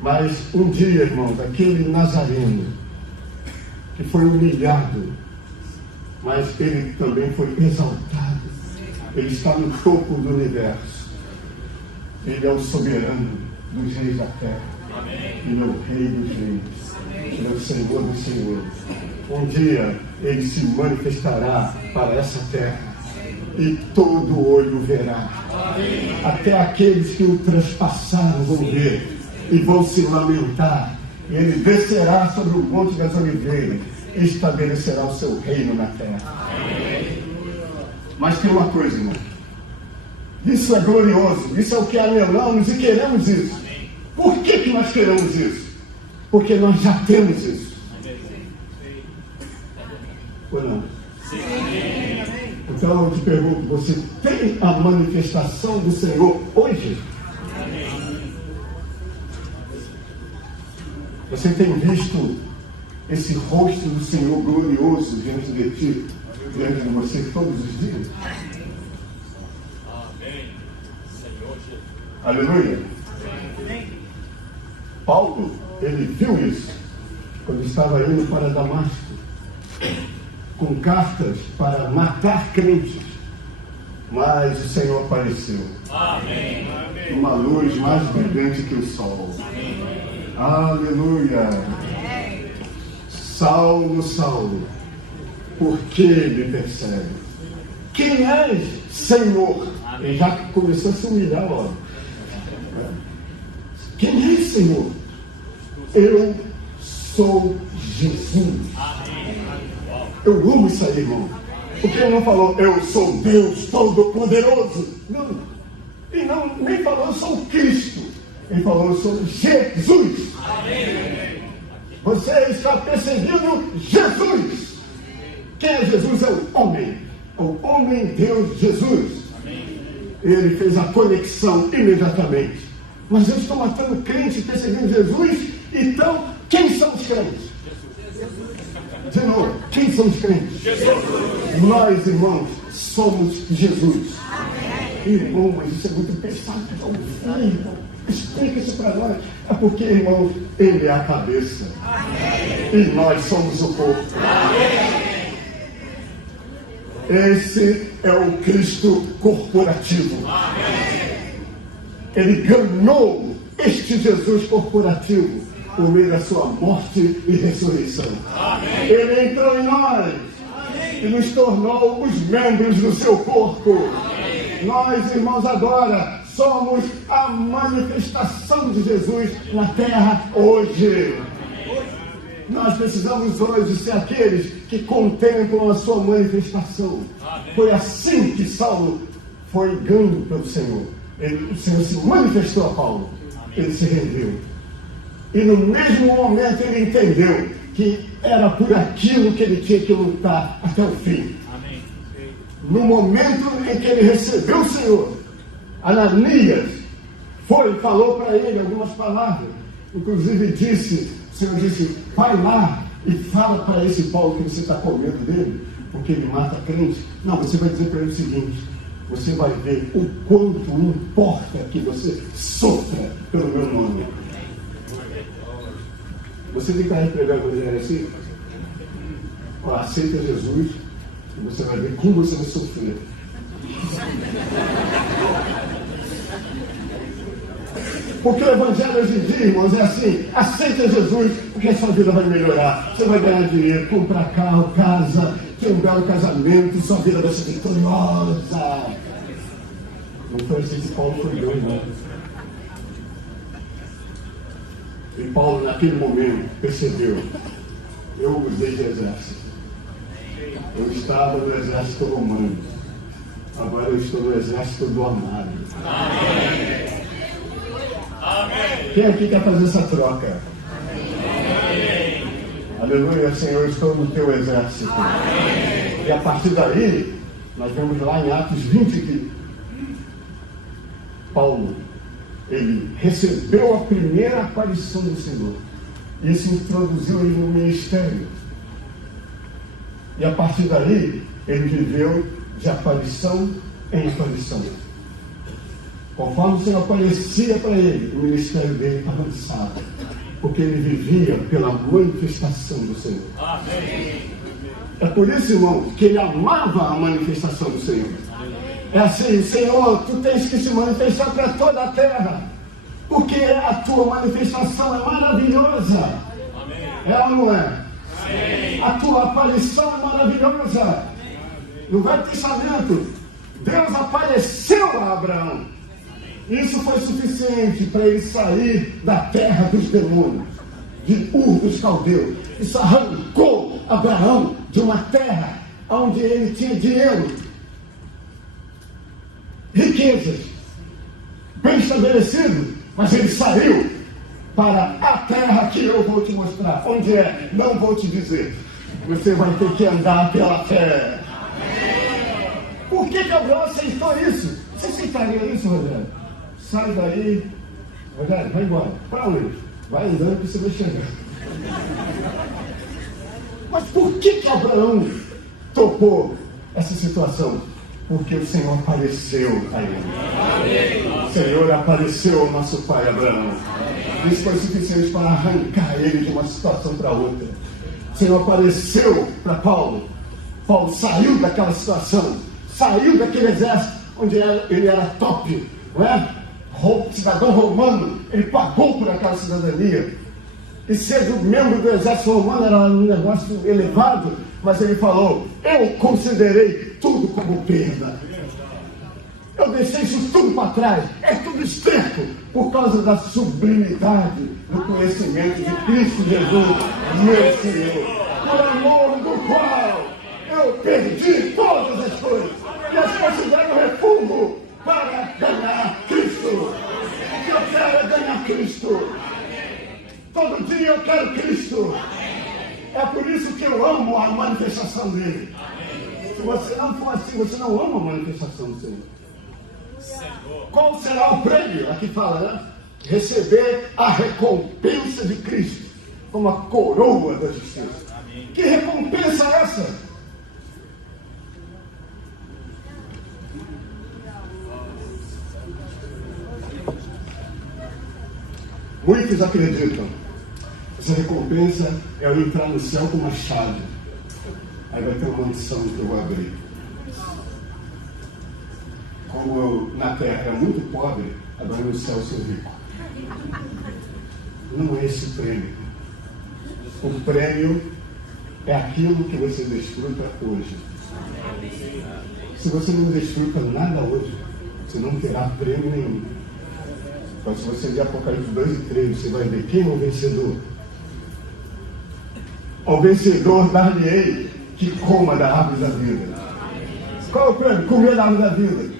Mas um dia, irmãos, aquele Nazareno que foi humilhado, mas ele também foi exaltado. Ele está no topo do universo. Ele é o soberano dos reis da terra. Ele é o rei dos reis. Ele é o Senhor dos senhores. Um dia ele se manifestará para essa terra e todo olho verá. Até aqueles que o transpassaram vão ver e vão se lamentar. E ele descerá sobre o monte das oliveiras e estabelecerá o seu reino na terra. Mas tem uma coisa, irmão. Isso é glorioso. Isso é o que anelamos e queremos isso. Por que nós queremos isso? Porque nós já temos isso. Ou não? Sim. Então eu te pergunto, você tem a manifestação do Senhor hoje? Você tem visto esse rosto do Senhor glorioso diante de ti, diante de você todos os dias? Amém. Senhor Jesus. Aleluia. Paulo, ele viu isso quando estava indo para Damasco, com cartas para matar crentes, mas o Senhor apareceu. Amém. Uma luz mais brilhante que o sol. Amém. Aleluia. Saulo, Saulo, por que me persegue? Quem és, Senhor? Ele já começou a se humilhar logo. Quem és, Senhor? Eu sou Jesus. Eu amo isso aí, irmão. Porque ele não falou, eu sou Deus Todo-Poderoso. Não. E não, nem falou, eu sou Cristo. Ele falou, eu sou Jesus. Amém. Você está perseguindo Jesus. Quem é Jesus? É o homem. O homem Deus Jesus. Amém. Ele fez a conexão imediatamente. Mas eu estou matando crentes, perseguindo Jesus. Então, quem são os crentes? De novo, quem são os crentes? Jesus. Nós, irmãos, somos Jesus. Amém. Irmão, mas isso é muito pesado. Explica isso para nós. É porque, irmãos, Ele é a cabeça. Amém. E nós somos o corpo. Amém. Esse é o Cristo corporativo. Amém. Ele ganhou este Jesus corporativo por meio da sua morte e ressurreição. Amém. Ele entrou em nós. Amém. E nos tornou os membros do seu corpo. Amém. Nós, irmãos, agora somos a manifestação de Jesus na terra hoje. Nós precisamos hoje ser aqueles que contemplam a sua manifestação. Amém. Foi assim que Saulo foi ganho pelo Senhor. O Senhor se manifestou a Paulo. Amém. Ele se rendeu. E no mesmo momento ele entendeu que era por aquilo que ele tinha que lutar até o fim. Amém. No momento em que ele recebeu o Senhor, Ananias foi e falou para ele algumas palavras. Inclusive o Senhor disse, vai lá e fala para esse Paulo que você está com medo dele, porque ele mata crente. Não, você vai dizer para ele o seguinte, você vai ver o quanto importa que você sofra pelo meu nome. Você tem que pregar o evangelho assim? Aceita Jesus e você vai ver como você vai sofrer. Porque o evangelho hoje em dia, irmãos, é assim: aceita Jesus, porque a sua vida vai melhorar. Você vai ganhar dinheiro, comprar carro, casa, ter um belo casamento, sua vida vai ser vitoriosa. Não foi assim que Paulo foi doido, não. E Paulo, naquele momento, percebeu: eu usei de exército. Eu estava no exército romano. Agora eu estou no exército do amado. Amém. Amém. Quem aqui quer fazer essa troca? Amém. Aleluia, Senhor, eu estou no teu exército. Amém. E a partir daí, nós vemos lá em Atos 20 que Paulo, ele recebeu a primeira aparição do Senhor. Isso introduziu ele no ministério. E a partir daí, ele viveu de aparição em aparição. Conforme o Senhor aparecia para ele, o ministério dele avançava. Porque ele vivia pela manifestação do Senhor. Amém. É por isso, irmão, que ele amava a manifestação do Senhor. É assim: Senhor, tu tens que se manifestar para toda a terra. Porque a tua manifestação é maravilhosa. Amém. É ou não é? Amém. A tua aparição é maravilhosa. No Velho Testamento, Deus apareceu a Abraão. Isso foi suficiente para ele sair da terra dos demônios, de Ur dos Caldeus. Isso arrancou Abraão de uma terra onde ele tinha dinheiro, riquezas, bem estabelecido, mas ele saiu para a terra que eu vou te mostrar. Onde é? Não vou te dizer. Você vai ter que andar pela fé. Por que Abraão aceitou isso? Você aceitaria isso, Rogério? Sai daí, Rogério, vai embora. Para onde? Vai andando que você vai chegar. Mas por que Abraão topou essa situação? Porque o Senhor apareceu a ele. O Senhor apareceu ao nosso pai Abraão. Isso foi suficiente para arrancar ele de uma situação para outra. O Senhor apareceu para Paulo. Paulo saiu daquela situação, saiu daquele exército onde ele era top, não é? Cidadão romano, ele pagou por aquela cidadania. E ser membro do exército romano era um negócio elevado, mas ele falou: eu considerei tudo como perda. Eu deixei isso tudo para trás, é tudo esterco, por causa da sublimidade do conhecimento de Cristo Jesus, meu Senhor, por amor do qual eu perdi todas as coisas e as considero refúgio para ganhar Cristo. O que eu quero é ganhar Cristo. Todo dia eu quero Cristo. É por isso que eu amo a manifestação dele. Se você não for assim, você não ama a manifestação do Senhor. Qual será o prêmio? Aqui fala, né? Receber a recompensa de Cristo, como a coroa da justiça. Que recompensa é essa? Muitos acreditam. Essa recompensa é eu entrar no céu com uma chave. Aí vai ter uma mansão que eu vou abrir. Como eu, na terra, era muito pobre, agora no céu eu sou rico. Não é esse o prêmio. O prêmio é aquilo que você desfruta hoje. Se você não desfruta nada hoje, você não terá prêmio nenhum. Mas se você ler Apocalipse 2 e 3, você vai ver quem é o vencedor. Ao vencedor dar-lhe-ei que coma da árvore da vida. Qual é o prêmio? Comer da árvore da vida.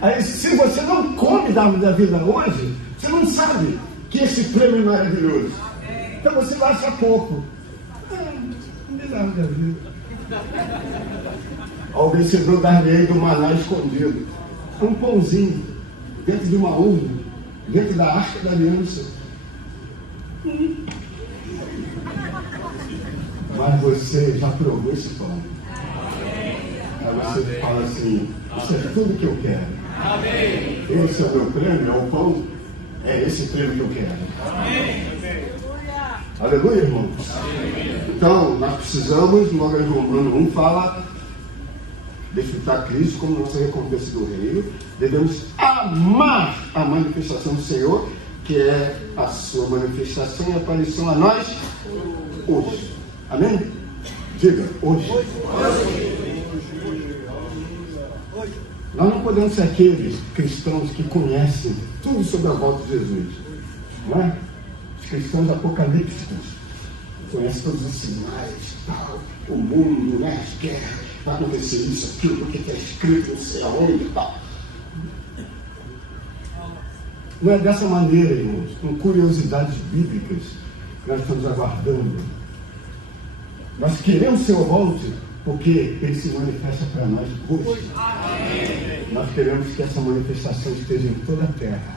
Aí, se você não come da árvore da vida hoje, você não sabe que esse prêmio é maravilhoso. Então você vai achar pouco. Comer da árvore da vida. Ao vencedor dar-lhe-ei do maná escondido. Um pãozinho dentro de uma urna, dentro da arca da aliança. Mas você já provou esse pão. Aí você fala assim: isso é tudo que eu quero. Esse é o meu prêmio, é o pão. É esse prêmio que eu quero. Aleluia, irmãos. Então, nós precisamos, logo em Romanos 1 fala, desfrutar Cristo como nossa recompensa do reino. Devemos amar a manifestação do Senhor, que é a sua manifestação e aparição a nós hoje. Amém? Diga, hoje. Nós não podemos ser aqueles cristãos que conhecem tudo sobre a volta de Jesus. Não é? Os cristãos apocalípticos conhecem todos os sinais, tal, o mundo, né, as guerras, vai acontecer isso, aquilo, porque está escrito, não sei aonde e tal. Não é dessa maneira, irmãos, com curiosidades bíblicas, que nós estamos aguardando. Nós queremos seu volte, porque ele se manifesta para nós hoje. Nós queremos que essa manifestação esteja em toda a terra.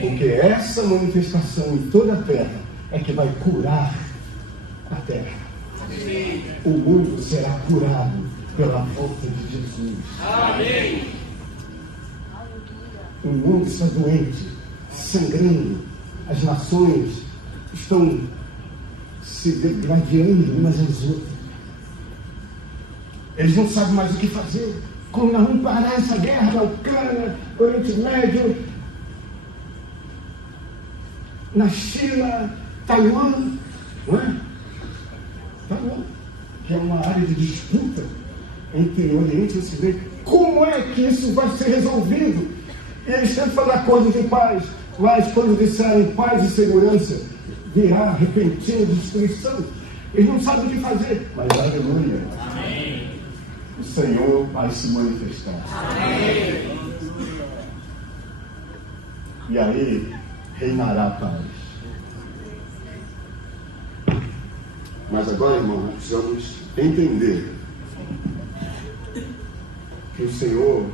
Porque essa manifestação em toda a terra é que vai curar a terra. O mundo será curado pela volta de Jesus. O mundo está doente, sangrando. As nações estão se degradando umas às outras. Eles não sabem mais o que fazer. Como nós vamos parar essa guerra na Ucrânia, no Oriente Médio, na China, Taiwan, não é? Taiwan, que é uma área de disputa entre o Oriente e o Ocidente. Como é que isso vai ser resolvido? E eles tentam fazer acordos de paz, mas quando disserem paz e segurança, virá repentina destruição. Eles não sabem o que fazer, mas aleluia. Amém. O Senhor vai se manifestar. Amém. E aí reinará a paz. Mas agora, irmão, nós precisamos entender que o Senhor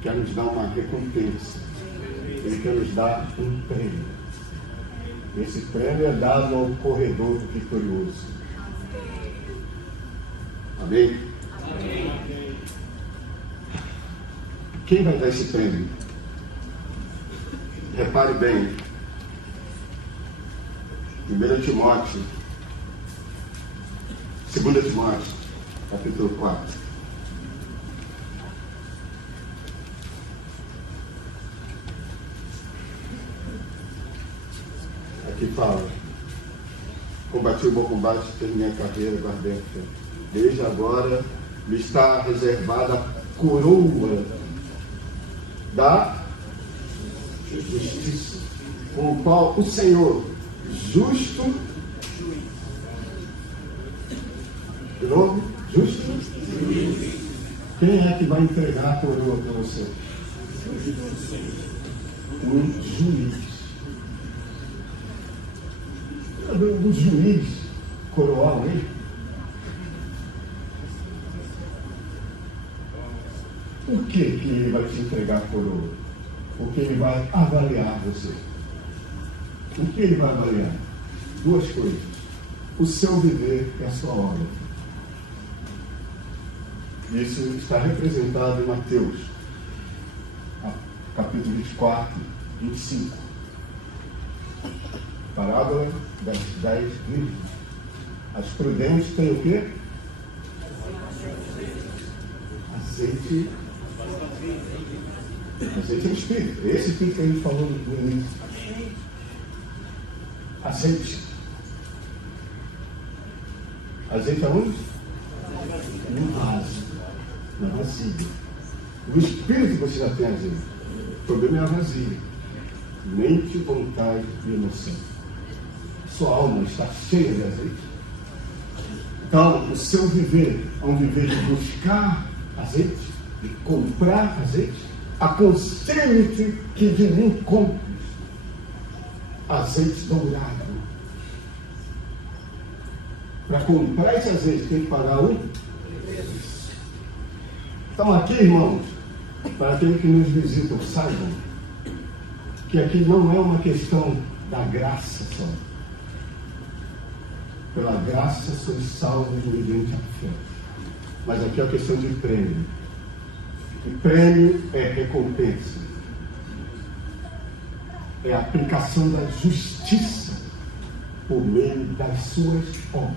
quer nos dar uma recompensa. Ele quer nos dar um prêmio. Esse prêmio é dado ao corredor vitorioso. Amém? Amém. Quem vai dar esse prêmio? Repare bem. 1 Timóteo, 2 Timóteo, capítulo 4. Aqui fala: combati o bom combate, terminei a carreira, guardei a fé. Desde agora me está reservada a coroa da justiça, com o qual o Senhor, justo, de novo, justo, quem é que vai entregar a coroa para você? Um juiz. O juiz coroar alguém? Por que ele vai te entregar a coroa? Porque ele vai avaliar você. O que ele vai avaliar? Duas coisas: o seu viver e a sua obra. Isso está representado em Mateus, capítulo 24, 25. Parábola das 10 virgens. As prudentes têm o quê? Azeite. Azeite é o Espírito. É esse Espírito que a gente falou no início. Azeite. Azeite aonde? No vaso. Na vasilha. No Espírito você já tem azeite. O problema é a vasilha. Mente, vontade e emoção. Sua alma está cheia de azeite. Então, o seu viver é um viver de buscar azeite, de comprar azeite. Aconselho-te que de mim compres azeite dourado. Para comprar esse azeite tem que pagar um. Então aqui, irmãos, para aqueles que nos visitam, saibam que aqui não é uma questão da graça só. Pela graça sois salvos mediante a fé. Mas aqui é uma questão de prêmio. E prêmio é recompensa. É a aplicação da justiça por meio das suas obras.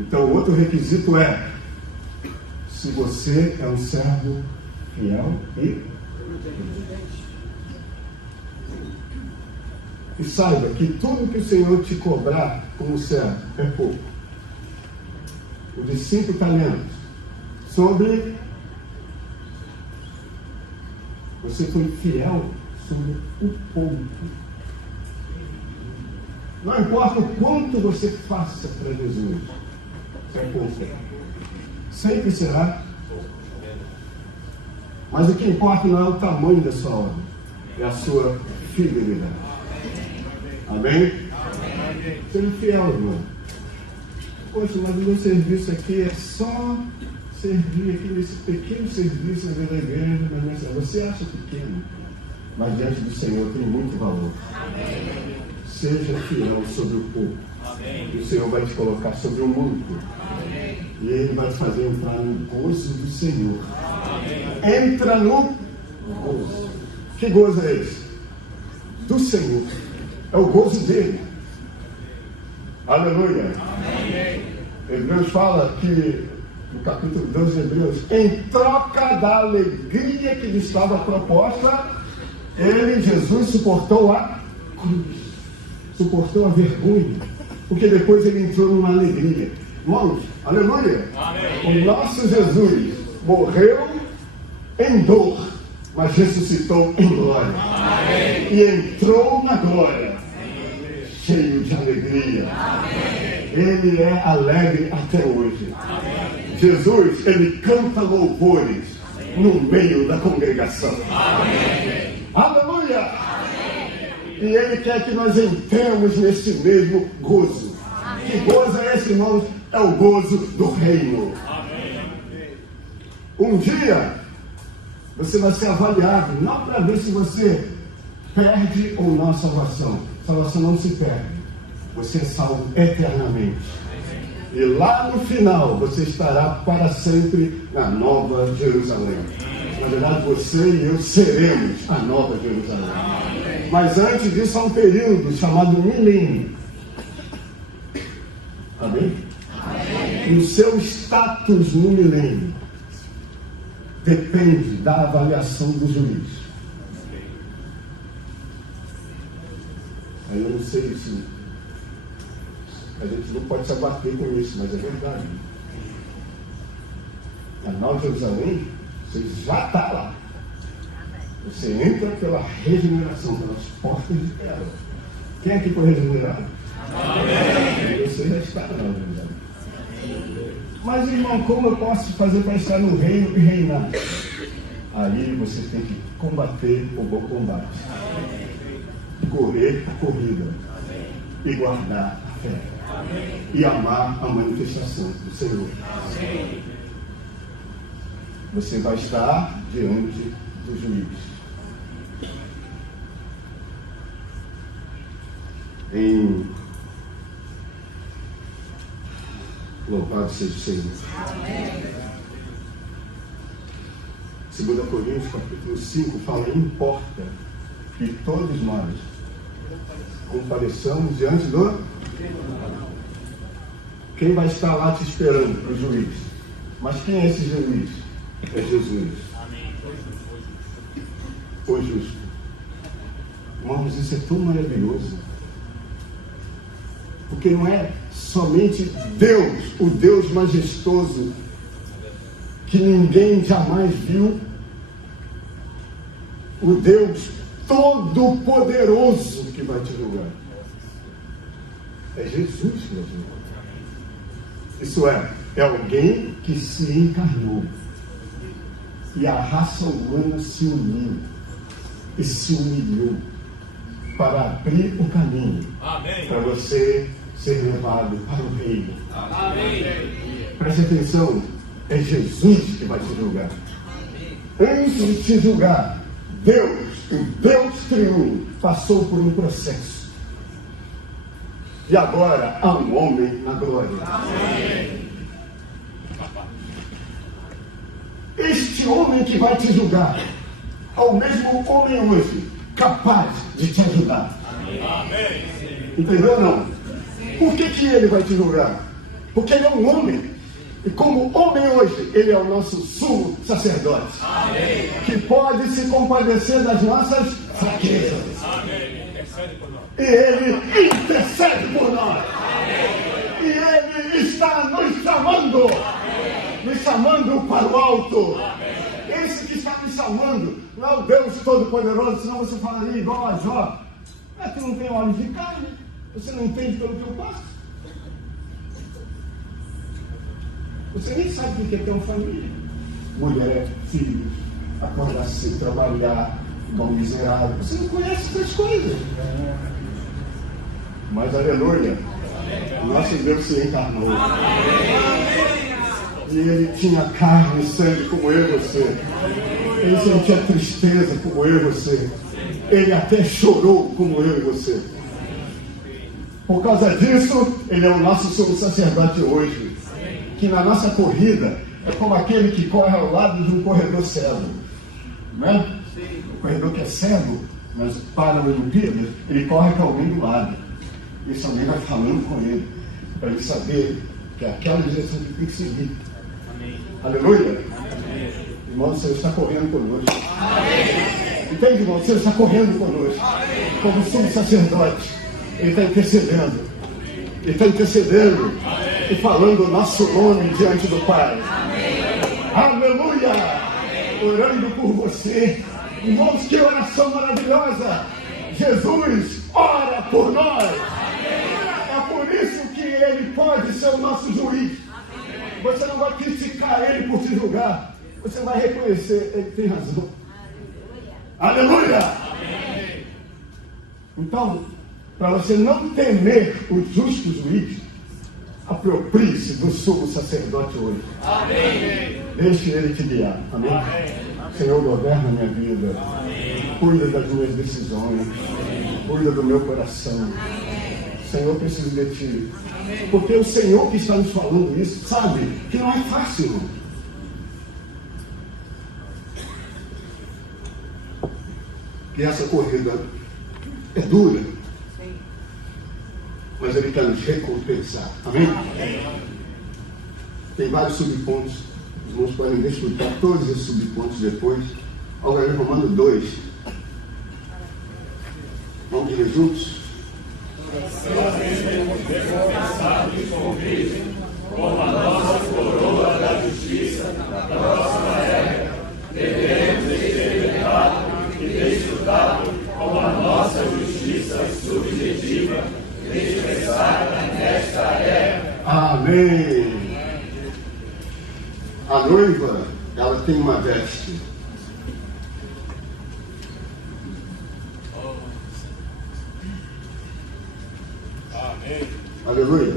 Então, o outro requisito é: se você é um servo fiel e saiba que tudo que o Senhor te cobrar como servo é pouco. O de 5 talentos, sobre você foi fiel sobre o pouco. Não importa o quanto você faça para Jesus, é pouco. Sempre será. Mas o que importa não é o tamanho da sua obra, é a sua fidelidade. Amém? Seja fiel, irmão. Poxa, mas o meu serviço aqui é só servir aqui nesse pequeno serviço na igreja, mas você acha pequeno, mas diante do Senhor tem muito valor. Amém. Seja fiel sobre o pouco. Amém. E o Senhor vai te colocar sobre o muito. Amém. E Ele vai te fazer entrar no gozo do Senhor. Amém. Entra no gozo. Que gozo é esse? Do Senhor. É o gozo dele. Aleluia. Amém. Hebreus fala que, no capítulo 12 de Hebreus, em troca da alegria que lhe estava proposta, ele, Jesus, suportou a cruz, suportou a vergonha, porque depois ele entrou numa alegria. Irmãos, aleluia. Amém. O nosso Jesus morreu em dor, mas ressuscitou em glória. Amém. E entrou na glória, cheio de alegria. Amém. Ele é alegre até hoje. Amém. Jesus, ele canta louvores no meio da congregação. Amém. Aleluia! Amém. E ele quer que nós entremos nesse mesmo gozo. Amém. Que gozo é esse, irmãos? É o gozo do reino. Amém. Um dia, você vai ser avaliado, não para ver se você perde ou não a salvação. A salvação não se perde. Você é salvo eternamente. E lá no final, você estará para sempre na Nova Jerusalém. Na verdade, você e eu seremos a Nova Jerusalém. Mas antes disso, há um período chamado milênio. Amém? E o seu status no milênio depende da avaliação do juiz. Aí eu não sei se a gente não pode se abater com isso, mas é verdade. A Nova Jerusalém, você já está lá. Você entra pela regeneração, pelas portas de terra. Quem aqui foi regenerado? Amém. Você já está na Nova Jerusalém. Mas, irmão, como eu posso fazer para estar no reino e reinar? Aí você tem que combater o bom combate, correr a corrida e guardar a fé e amar a manifestação do Senhor. Você vai estar diante do juiz. Louvado seja o Senhor. 2 Coríntios capítulo 5 fala: importa que todos nós compareçamos diante do... Quem vai estar lá te esperando? O juiz. Mas quem é esse juiz? É Jesus. O justo. Irmãos, isso é tão maravilhoso. Porque não é somente Deus, o Deus majestoso, que ninguém jamais viu, o Deus todo-poderoso que vai te julgar. É Jesus que vai te julgar. Isso é alguém que se encarnou. E a raça humana se uniu e se humilhou para abrir o caminho. Amém. Para você ser levado para o reino. Amém. Preste atenção, é Jesus que vai te julgar. Antes de te julgar, Deus, o Deus triunfo, passou por um processo. E agora há um homem na glória. Amém. Este homem que vai te julgar é o mesmo homem hoje, capaz de te ajudar. Amém. Entendeu ou não? Por que ele vai te julgar? Porque ele é um homem. E como homem hoje, ele é o nosso sumo sacerdote. Amém. Que pode se compadecer das nossas fraquezas. Amém. E ele intercede por nós. Amém. E ele está nos chamando. Amém. Nos chamando para o alto. Amém. Esse que está nos chamando não é o Deus Todo-Poderoso, senão você falaria igual a Jó. Mas tu não tem olhos de carne. Você não entende pelo que eu passo. Você nem sabe o que é ter uma família. Mulher, filhos, acordar cedo, trabalhar, igual miserável. Você não conhece essas coisas. Mas, aleluia, o nosso Deus se encarnou. E ele tinha carne e sangue como eu e você. Ele sentia tristeza como eu e você. Ele até chorou como eu e você. Por causa disso, ele é o nosso sumo sacerdote hoje. Que na nossa corrida é como aquele que corre ao lado de um corredor cego. Não é? O corredor que é cego, mas para a Olimpíada, ele corre com alguém do lado. E esse alguém vai falando com ele, para ele saber que é aquela direção que tem que seguir. Amém. Aleluia! Amém. Irmão, o Senhor está correndo conosco. Amém. Entende, irmão? O Senhor está correndo conosco. Amém. Como sumo sacerdote, ele está intercedendo. Ele está intercedendo. Amém. E falando o nosso nome diante do Pai. Amém. Aleluia! Amém. Orando por você. Irmãos, que oração maravilhosa! Jesus ora por nós. É por isso que ele pode ser o nosso juiz. Você não vai criticar ele por te julgar. Você vai reconhecer, ele tem razão. Aleluia! Então, para você não temer o justo juiz, Aproprie-se do sumo sacerdote hoje. Amém. Deixe ele te guiar. Amém? Senhor, governa a minha vida. Cuida das minhas decisões. Cuida do meu coração. Senhor, preciso de ti. Porque o Senhor que está nos falando isso sabe que não é fácil, irmão. Que essa corrida é dura. Mas Ele quer nos recompensar. Amém? Tem vários subpontos. Os irmãos podem desfrutar todos esses subpontos depois. Agora, Romanos 2. Vamos ler juntos? Recompensados com Cristo, com a nossa coroa da justiça, na próxima era, devemos experimentar e desfrutar com a nossa justiça subjetiva, expressada nesta era. Amém. A noiva, ela tem uma veste. Amém. Aleluia.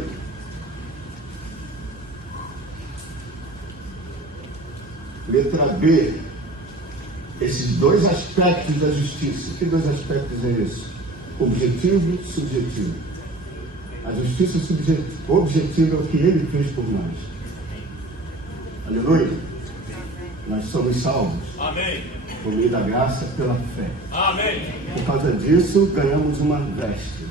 Letra B. Esses dois aspectos da justiça. Que dois aspectos é esse? Objetivo e subjetivo. A justiça objetiva é o que Ele fez por nós. Aleluia. Nós somos salvos. Amém. Por meio da graça pela fé. Amém. Por causa disso, ganhamos uma veste.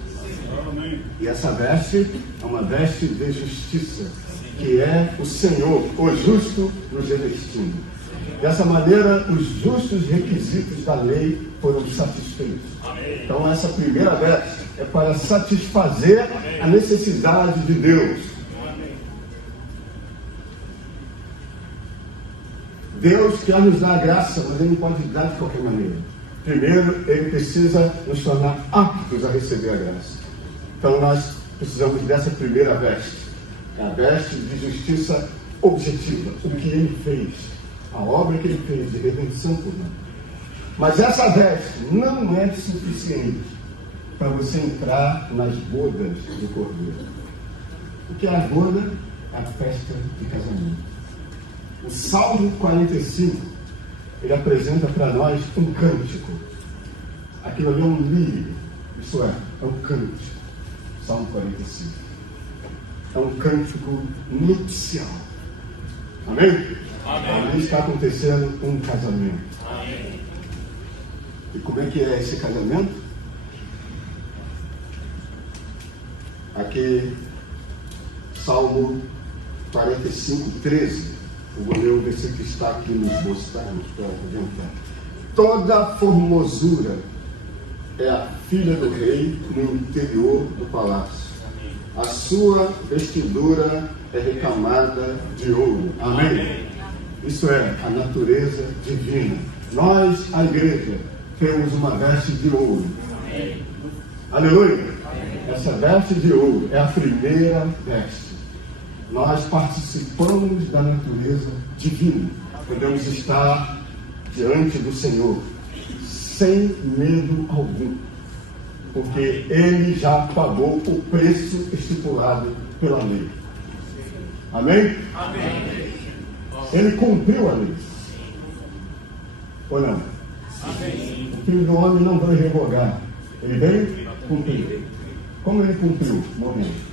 Amém. E essa veste é uma veste de justiça, que é o Senhor, o justo, nos revestindo. Dessa maneira, os justos requisitos da lei foram satisfeitos. Amém. Então, essa primeira veste é para satisfazer a necessidade de Deus. Amém. Deus quer nos dar a graça, mas Ele não pode dar de qualquer maneira. Primeiro, Ele precisa nos tornar aptos a receber a graça. Então, nós precisamos dessa primeira veste. A veste de justiça objetiva. O que Ele fez. A obra que Ele fez de redenção por nós. Mas essa veste não é suficiente para você entrar nas bodas do Cordeiro. O que é a boda? É a festa de casamento. O Salmo 45, ele apresenta para nós um cântico. Aquilo ali é um lírio, isso é um cântico. Salmo 45. É um cântico nupcial. Amém? Amém. Ali está acontecendo um casamento. Amém. E como é que é esse casamento? Aqui, Salmo 45, 13. Eu vou ler o versículo que está aqui nos bolsos, tá? Para adiantar. Toda formosura é a filha do rei no interior do palácio. A sua vestidura é recamada de ouro. Amém? Isso é a natureza divina. Nós, a igreja, temos uma veste de ouro. Amém. Aleluia! Essa veste de ouro é a primeira veste. Nós participamos da natureza divina. Podemos estar diante do Senhor sem medo algum, porque Ele já pagou o preço estipulado pela lei. Amém? Amém. Ele cumpriu a lei. Ou não? Amém. O Filho do Homem não vai revogar. Ele veio cumprir. Como ele cumpriu? Morrendo.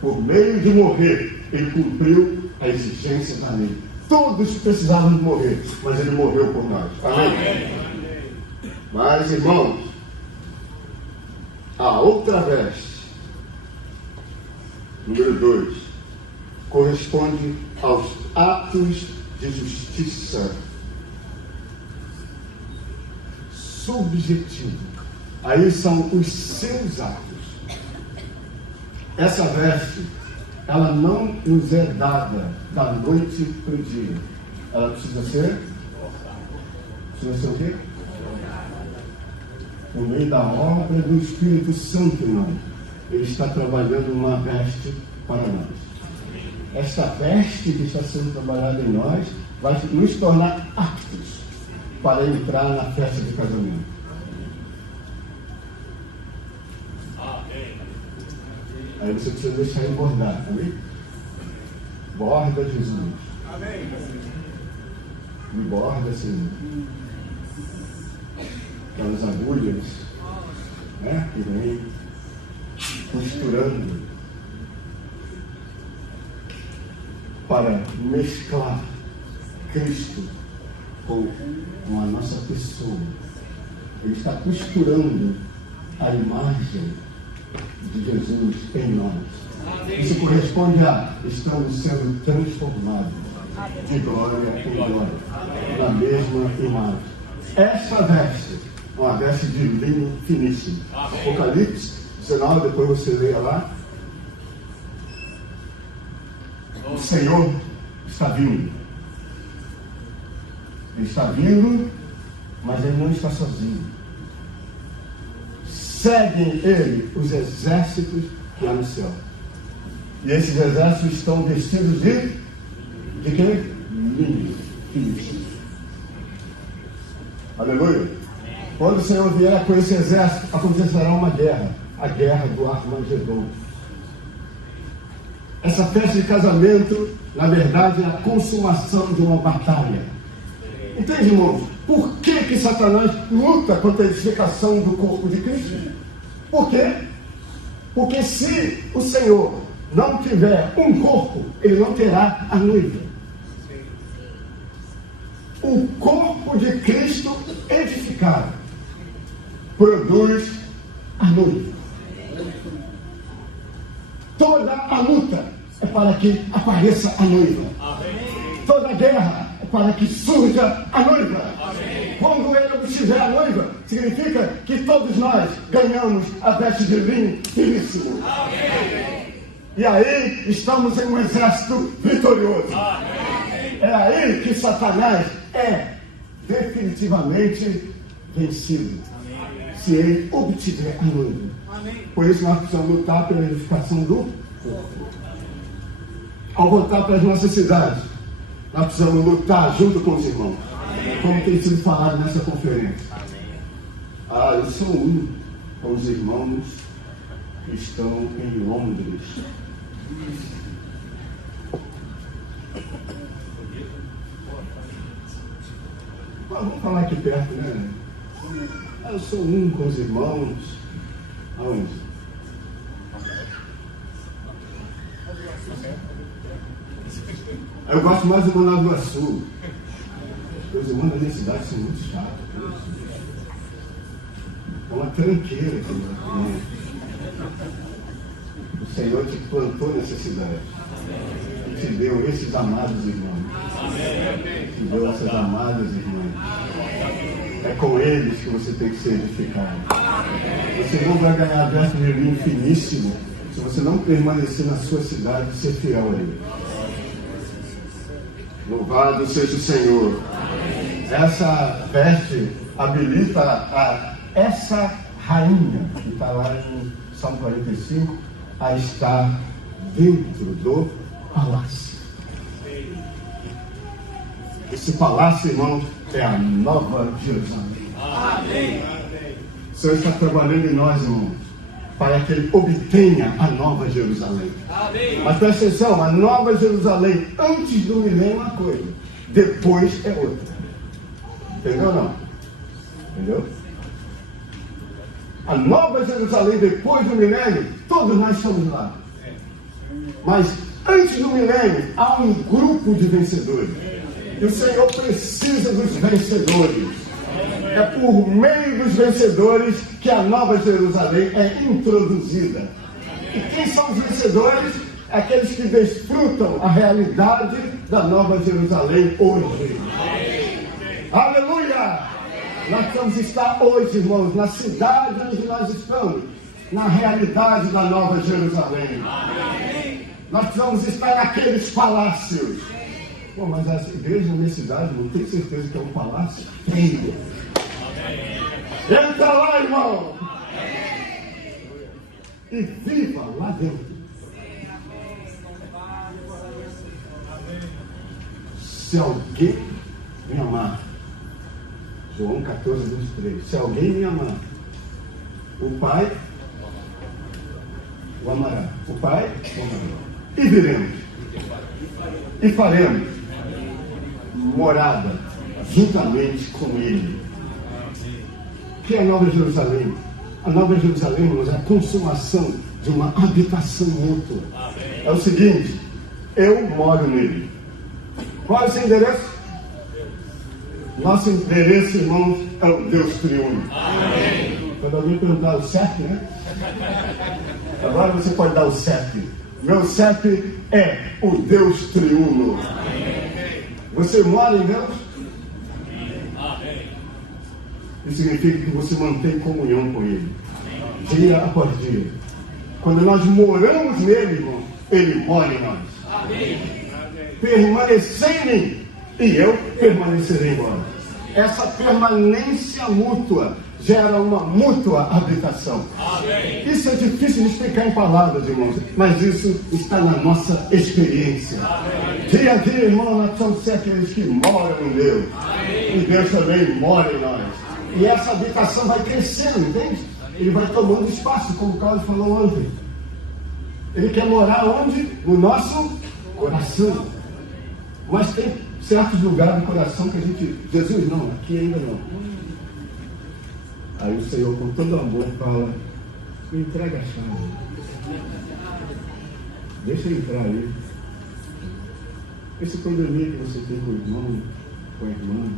Por meio de morrer, ele cumpriu a exigência da lei. Todos precisavam de morrer, mas ele morreu por nós. Amém? Mas, irmãos, a outra veste, número 2, corresponde aos atos de justiça subjetivo. Aí são os seus atos. Essa veste, ela não nos é dada da noite para o dia. Ela precisa ser o quê? Por meio da obra do Espírito Santo em nós. Ele está trabalhando uma veste para nós. Esta veste que está sendo trabalhada em nós vai nos tornar aptos para entrar na festa de casamento. Amém. Aí você precisa deixar ele bordar, amém? Borda Jesus. Amém. Me borda, Senhor. Aquelas agulhas, né, que vem costurando para mesclar Cristo com a nossa pessoa. Ele está costurando a imagem de Jesus em nós. Isso corresponde a estamos sendo transformados de glória em glória, na mesma imagem. Essa veste, uma veste de linho finíssimo. Apocalipse 19, depois você leia lá. O Senhor está vindo. Ele está vindo, mas ele não está sozinho. Seguem ele os exércitos que há no céu. E esses exércitos estão vestidos de quê? Linho finíssimo. Aleluia. Quando o Senhor vier com esse exército, acontecerá uma guerra. A guerra do Armagedon. Essa festa de casamento, na verdade, é a consumação de uma batalha. Entende, irmãos? Por que Satanás luta contra a edificação do corpo de Cristo? Por quê? Porque se o Senhor não tiver um corpo, ele não terá a noiva. O corpo de Cristo edificado produz a noiva. Toda a luta é para que apareça a noiva. Toda a guerra é para que surja a noiva. Quando ele obtiver a noiva, significa que todos nós ganhamos a veste de linho finíssimo. E aí estamos em um exército vitorioso. É aí que Satanás é definitivamente vencido. Se ele obtiver a noiva. Por isso nós precisamos lutar pela edificação do corpo. Ao voltar para as nossas cidades, nós precisamos lutar junto com os irmãos. Como tem sido falado nessa conferência. Eu sou um com os irmãos que estão em Londres. Vamos falar aqui perto, né? Eu sou um com os irmãos. Aonde? Eu gosto mais do Nova Iguaçu. Os irmãos da minha cidade são muito chatos. É uma tranqueira aqui, né? O Senhor te plantou nessa cidade. E te deu esses amados irmãos. Te deu essas amadas irmãs. É com eles que você tem que ser edificado. Você não vai ganhar a veste de linho finíssimo se você não permanecer na sua cidade e ser fiel a ele. Louvado seja o Senhor. Essa veste habilita essa rainha que está lá em Salmo 45 a estar dentro do palácio. Esse palácio, irmão, é a Nova Jerusalém. Amém. O Senhor está trabalhando em nós, irmãos, para que ele obtenha a Nova Jerusalém. Amém. Mas presta atenção, a Nova Jerusalém antes do milênio é uma coisa, depois é outra. Entendeu ou não? Entendeu? A Nova Jerusalém depois do milênio, todos nós estamos lá. Mas antes do milênio, há um grupo de vencedores. E o Senhor precisa dos vencedores. É por meio dos vencedores que a Nova Jerusalém é introduzida. E quem são os vencedores? Aqueles que desfrutam a realidade da Nova Jerusalém hoje. Aleluia! Nós precisamos estar hoje, irmãos, na cidade onde nós estamos, na realidade da Nova Jerusalém. Nós precisamos estar naqueles palácios. Pô, mas essa igreja na minha cidade, não tenho certeza que é um palácio? Tem. Entra lá, irmão. E viva lá dentro. Se alguém me amar, João 14, 23. Se alguém me amar, o Pai o amará. O Pai o amará. E viremos. E faremos morada juntamente com Ele. Que é a Nova Jerusalém? A Nova Jerusalém, irmãos, é a consumação de uma habitação mútua. É o seguinte, eu moro nele. Qual é o seu endereço? Nosso endereço, irmãos, é o Deus triuno. Quando alguém perguntar o CEP, né? Agora você pode dar o CEP. Meu CEP é o Deus triuno. Você mora em Deus? Isso significa que você mantém comunhão com Ele, dia após dia. Quando nós moramos nele, irmão, Ele mora em nós. Permanecer em mim e eu permanecerei em vós. Essa permanência mútua gera uma mútua habitação. Isso é difícil de explicar em palavras, irmãos, mas isso está na nossa experiência. Dia a dia, irmão, nós precisamos ser aqueles que moram em Deus. E Deus também mora em nós. E essa habitação vai crescendo, entende? Ele vai tomando espaço, como o Carlos falou ontem. Ele quer morar onde? No nosso coração. Mas tem certos lugares no coração que a gente... Jesus, não, aqui ainda não. Aí o Senhor, com todo amor, fala: me entrega a chave. Deixa eu entrar aí. Esse condomínio que você tem com o irmão, com a irmã,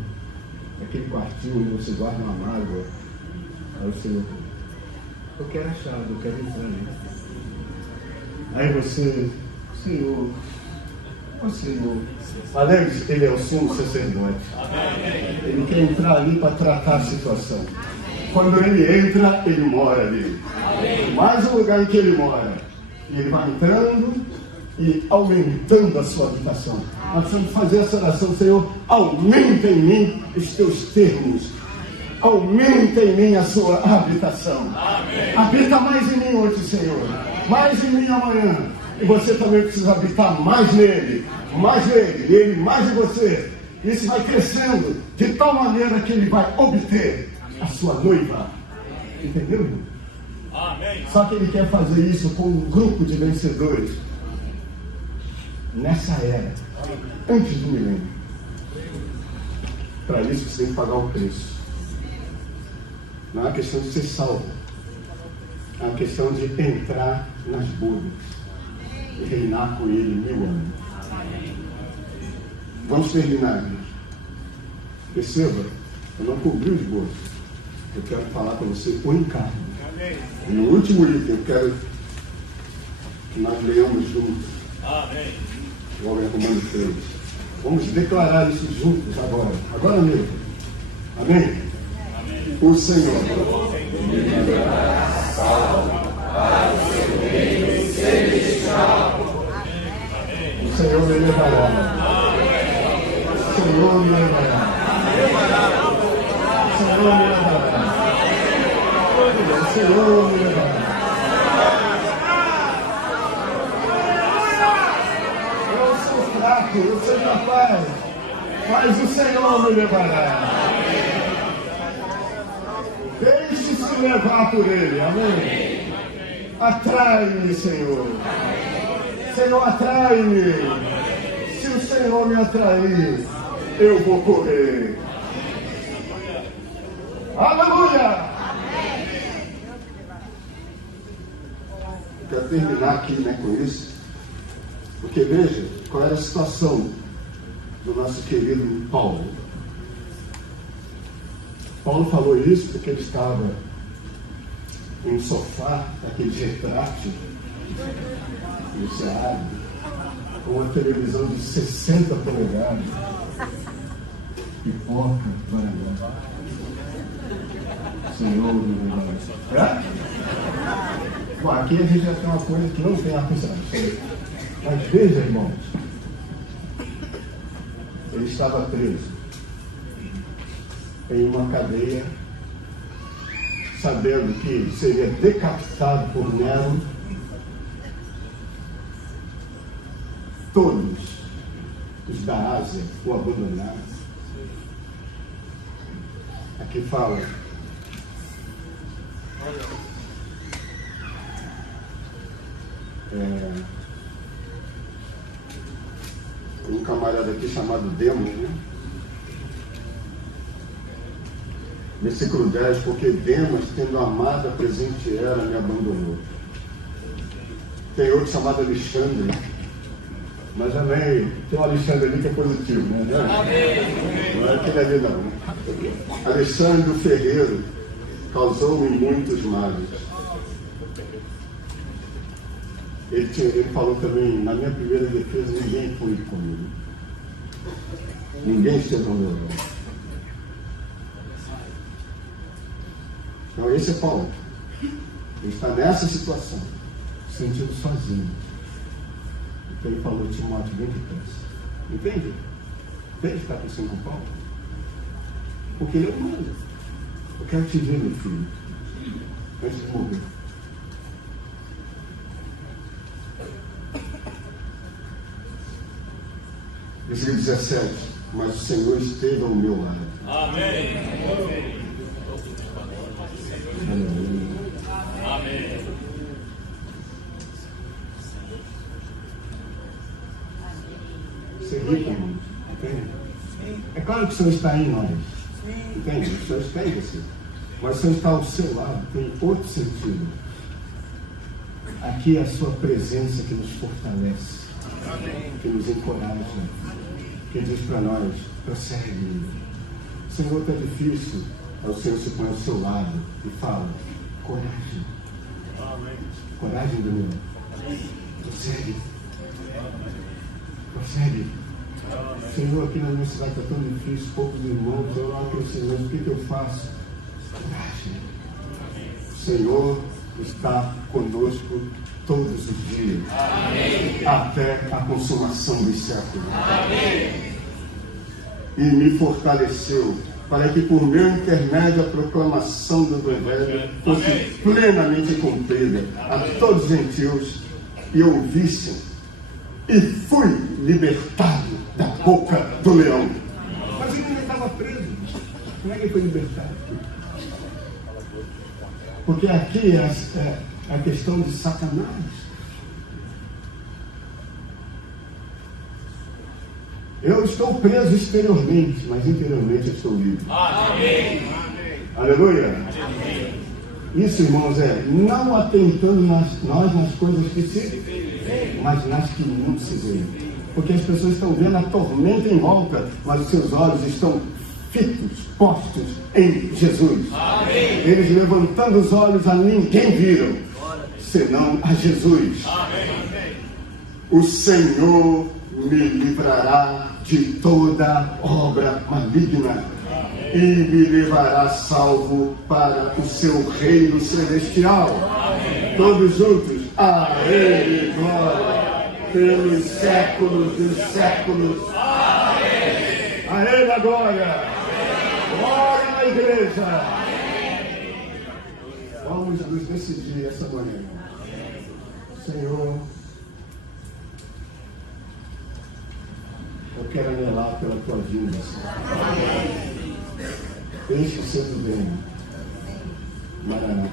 aquele quartinho onde você guarda uma mágoa. Aí o Senhor, eu quero a chave, eu quero entrar aí. Aí você, Senhor, alegue-se, ele é o sumo sacerdote. Ele quer entrar ali para tratar a situação. Quando ele entra, ele mora ali. Mais um lugar em que ele mora. E ele vai entrando e aumentando a sua habitação. Nós precisamos fazer essa oração: Senhor, aumenta em mim os teus termos. Aumenta em mim a sua habitação. Habita mais em mim hoje, Senhor. Mais em mim amanhã. E você também precisa habitar mais nele. Mais nele. E ele mais em você. Isso vai crescendo de tal maneira que ele vai obter a sua noiva. Entendeu, irmão? Amém. Só que ele quer fazer isso com um grupo de vencedores nessa era, antes do milênio. Para isso você tem que pagar o preço. Não é uma questão de ser salvo, é uma questão de entrar nas bodas e reinar com ele 1000 anos. Vamos terminar, irmãos. Perceba, eu não cobri os bolsos. Eu quero falar para você o encargo. E no último item, eu quero que nós leamos juntos. Amém. Romanos 3. Vamos declarar isso juntos agora. Agora mesmo. Amém? Amém. O Senhor me livrará salvo para o seu reino celestial. O Senhor me levará. O Senhor me levará. O Senhor me levará. O Senhor me levará. Eu sou fraco, eu sou capaz, mas o Senhor me levará. Deixe-se levar por Ele, amém? Atrai-me, Senhor. Senhor, atrai-me. Se o Senhor me atrair, eu vou correr. Aleluia! Quero terminar aqui, com isso, porque veja qual era a situação do nosso querido Paulo. Paulo falou isso porque ele estava em um sofá, aquele retrátil, no Ceará, com uma televisão de 60 polegadas, pipoca, Guaraná. Senhor, meu Deus. Bom, aqui a gente já tem uma coisa que não tem ar-condicionado. Mas veja, irmãos, ele estava preso em uma cadeia, sabendo que seria decapitado por Nero. Todos os da Ásia o abandonaram. Aqui fala: Um camarada aqui chamado Demas, né? Versículo 10, porque Demas, tendo amado a presente era, me abandonou. Tem outro chamado Alexandre, mas também tem um Alexandre ali que é positivo, né? Não é aquele ali não. Alexandre o Ferreiro causou-me muitos males. Ele falou também, na minha primeira defesa, ninguém foi comigo. Ninguém esteve ao meu lado. Então esse é Paulo. Ele está nessa situação, se sentindo sozinho. Então ele falou, Timóteo, vem depressa. Entende? Entende o que está acontecendo com Paulo? Porque ele é humano. Eu quero te ver, meu filho, antes de morrer. Versículo 17, mas o Senhor esteve ao meu lado. Amém. Amém. Você ri comigo, entende? É claro que o Senhor está em nós, entende? O Senhor está em você, mas o Senhor está ao seu lado, tem outro sentido. Aqui é a sua presença que nos fortalece, que nos encoraja, que diz para nós, prossegue. Senhor, está difícil. Aí o Senhor se põe ao seu lado e fala, coragem. Coragem, Daniel. Prossegue. Prossegue. Senhor, aqui na minha cidade está tão difícil, poucos irmãos, eu não quero, Senhor, o que eu faço? Coragem. O Senhor está conosco todos os dias. Amém. Até a consumação dos séculos. Amém. E me fortaleceu para que por meu intermédio a proclamação do Evangelho fosse plenamente cumprida a todos os gentios e ouvissem. E fui libertado da boca do leão. Mas ele ainda estava preso. Como é que ele foi libertado? Porque aqui é a questão de Satanás. Eu estou preso exteriormente, mas interiormente eu estou livre. Amém. Aleluia. Amém. Isso, irmãos, é não atentando nós nas coisas que se veem, mas nas que não se veem. Porque as pessoas estão vendo a tormenta em volta, mas os seus olhos estão fitos, postos em Jesus. Amém. Eles levantando os olhos a ninguém viram, senão a Jesus. Amém. O Senhor me livrará de toda obra maligna e me levará salvo para o seu reino celestial. Amém. Todos juntos, a Ele glória pelos séculos dos séculos. Amém. A Ele a glória. Glória na igreja. Amém. Vamos nos decidir essa manhã. Senhor, eu quero anelar pela tua vida, Senhor. Deixa o seu bem. Maranata.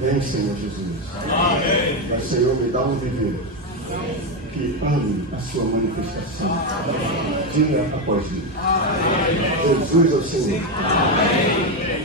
Vem, Senhor Jesus. Amém. Mas, Senhor, me dá um viver que ame a sua manifestação. Dia após dia. Jesus é o Senhor. Amém.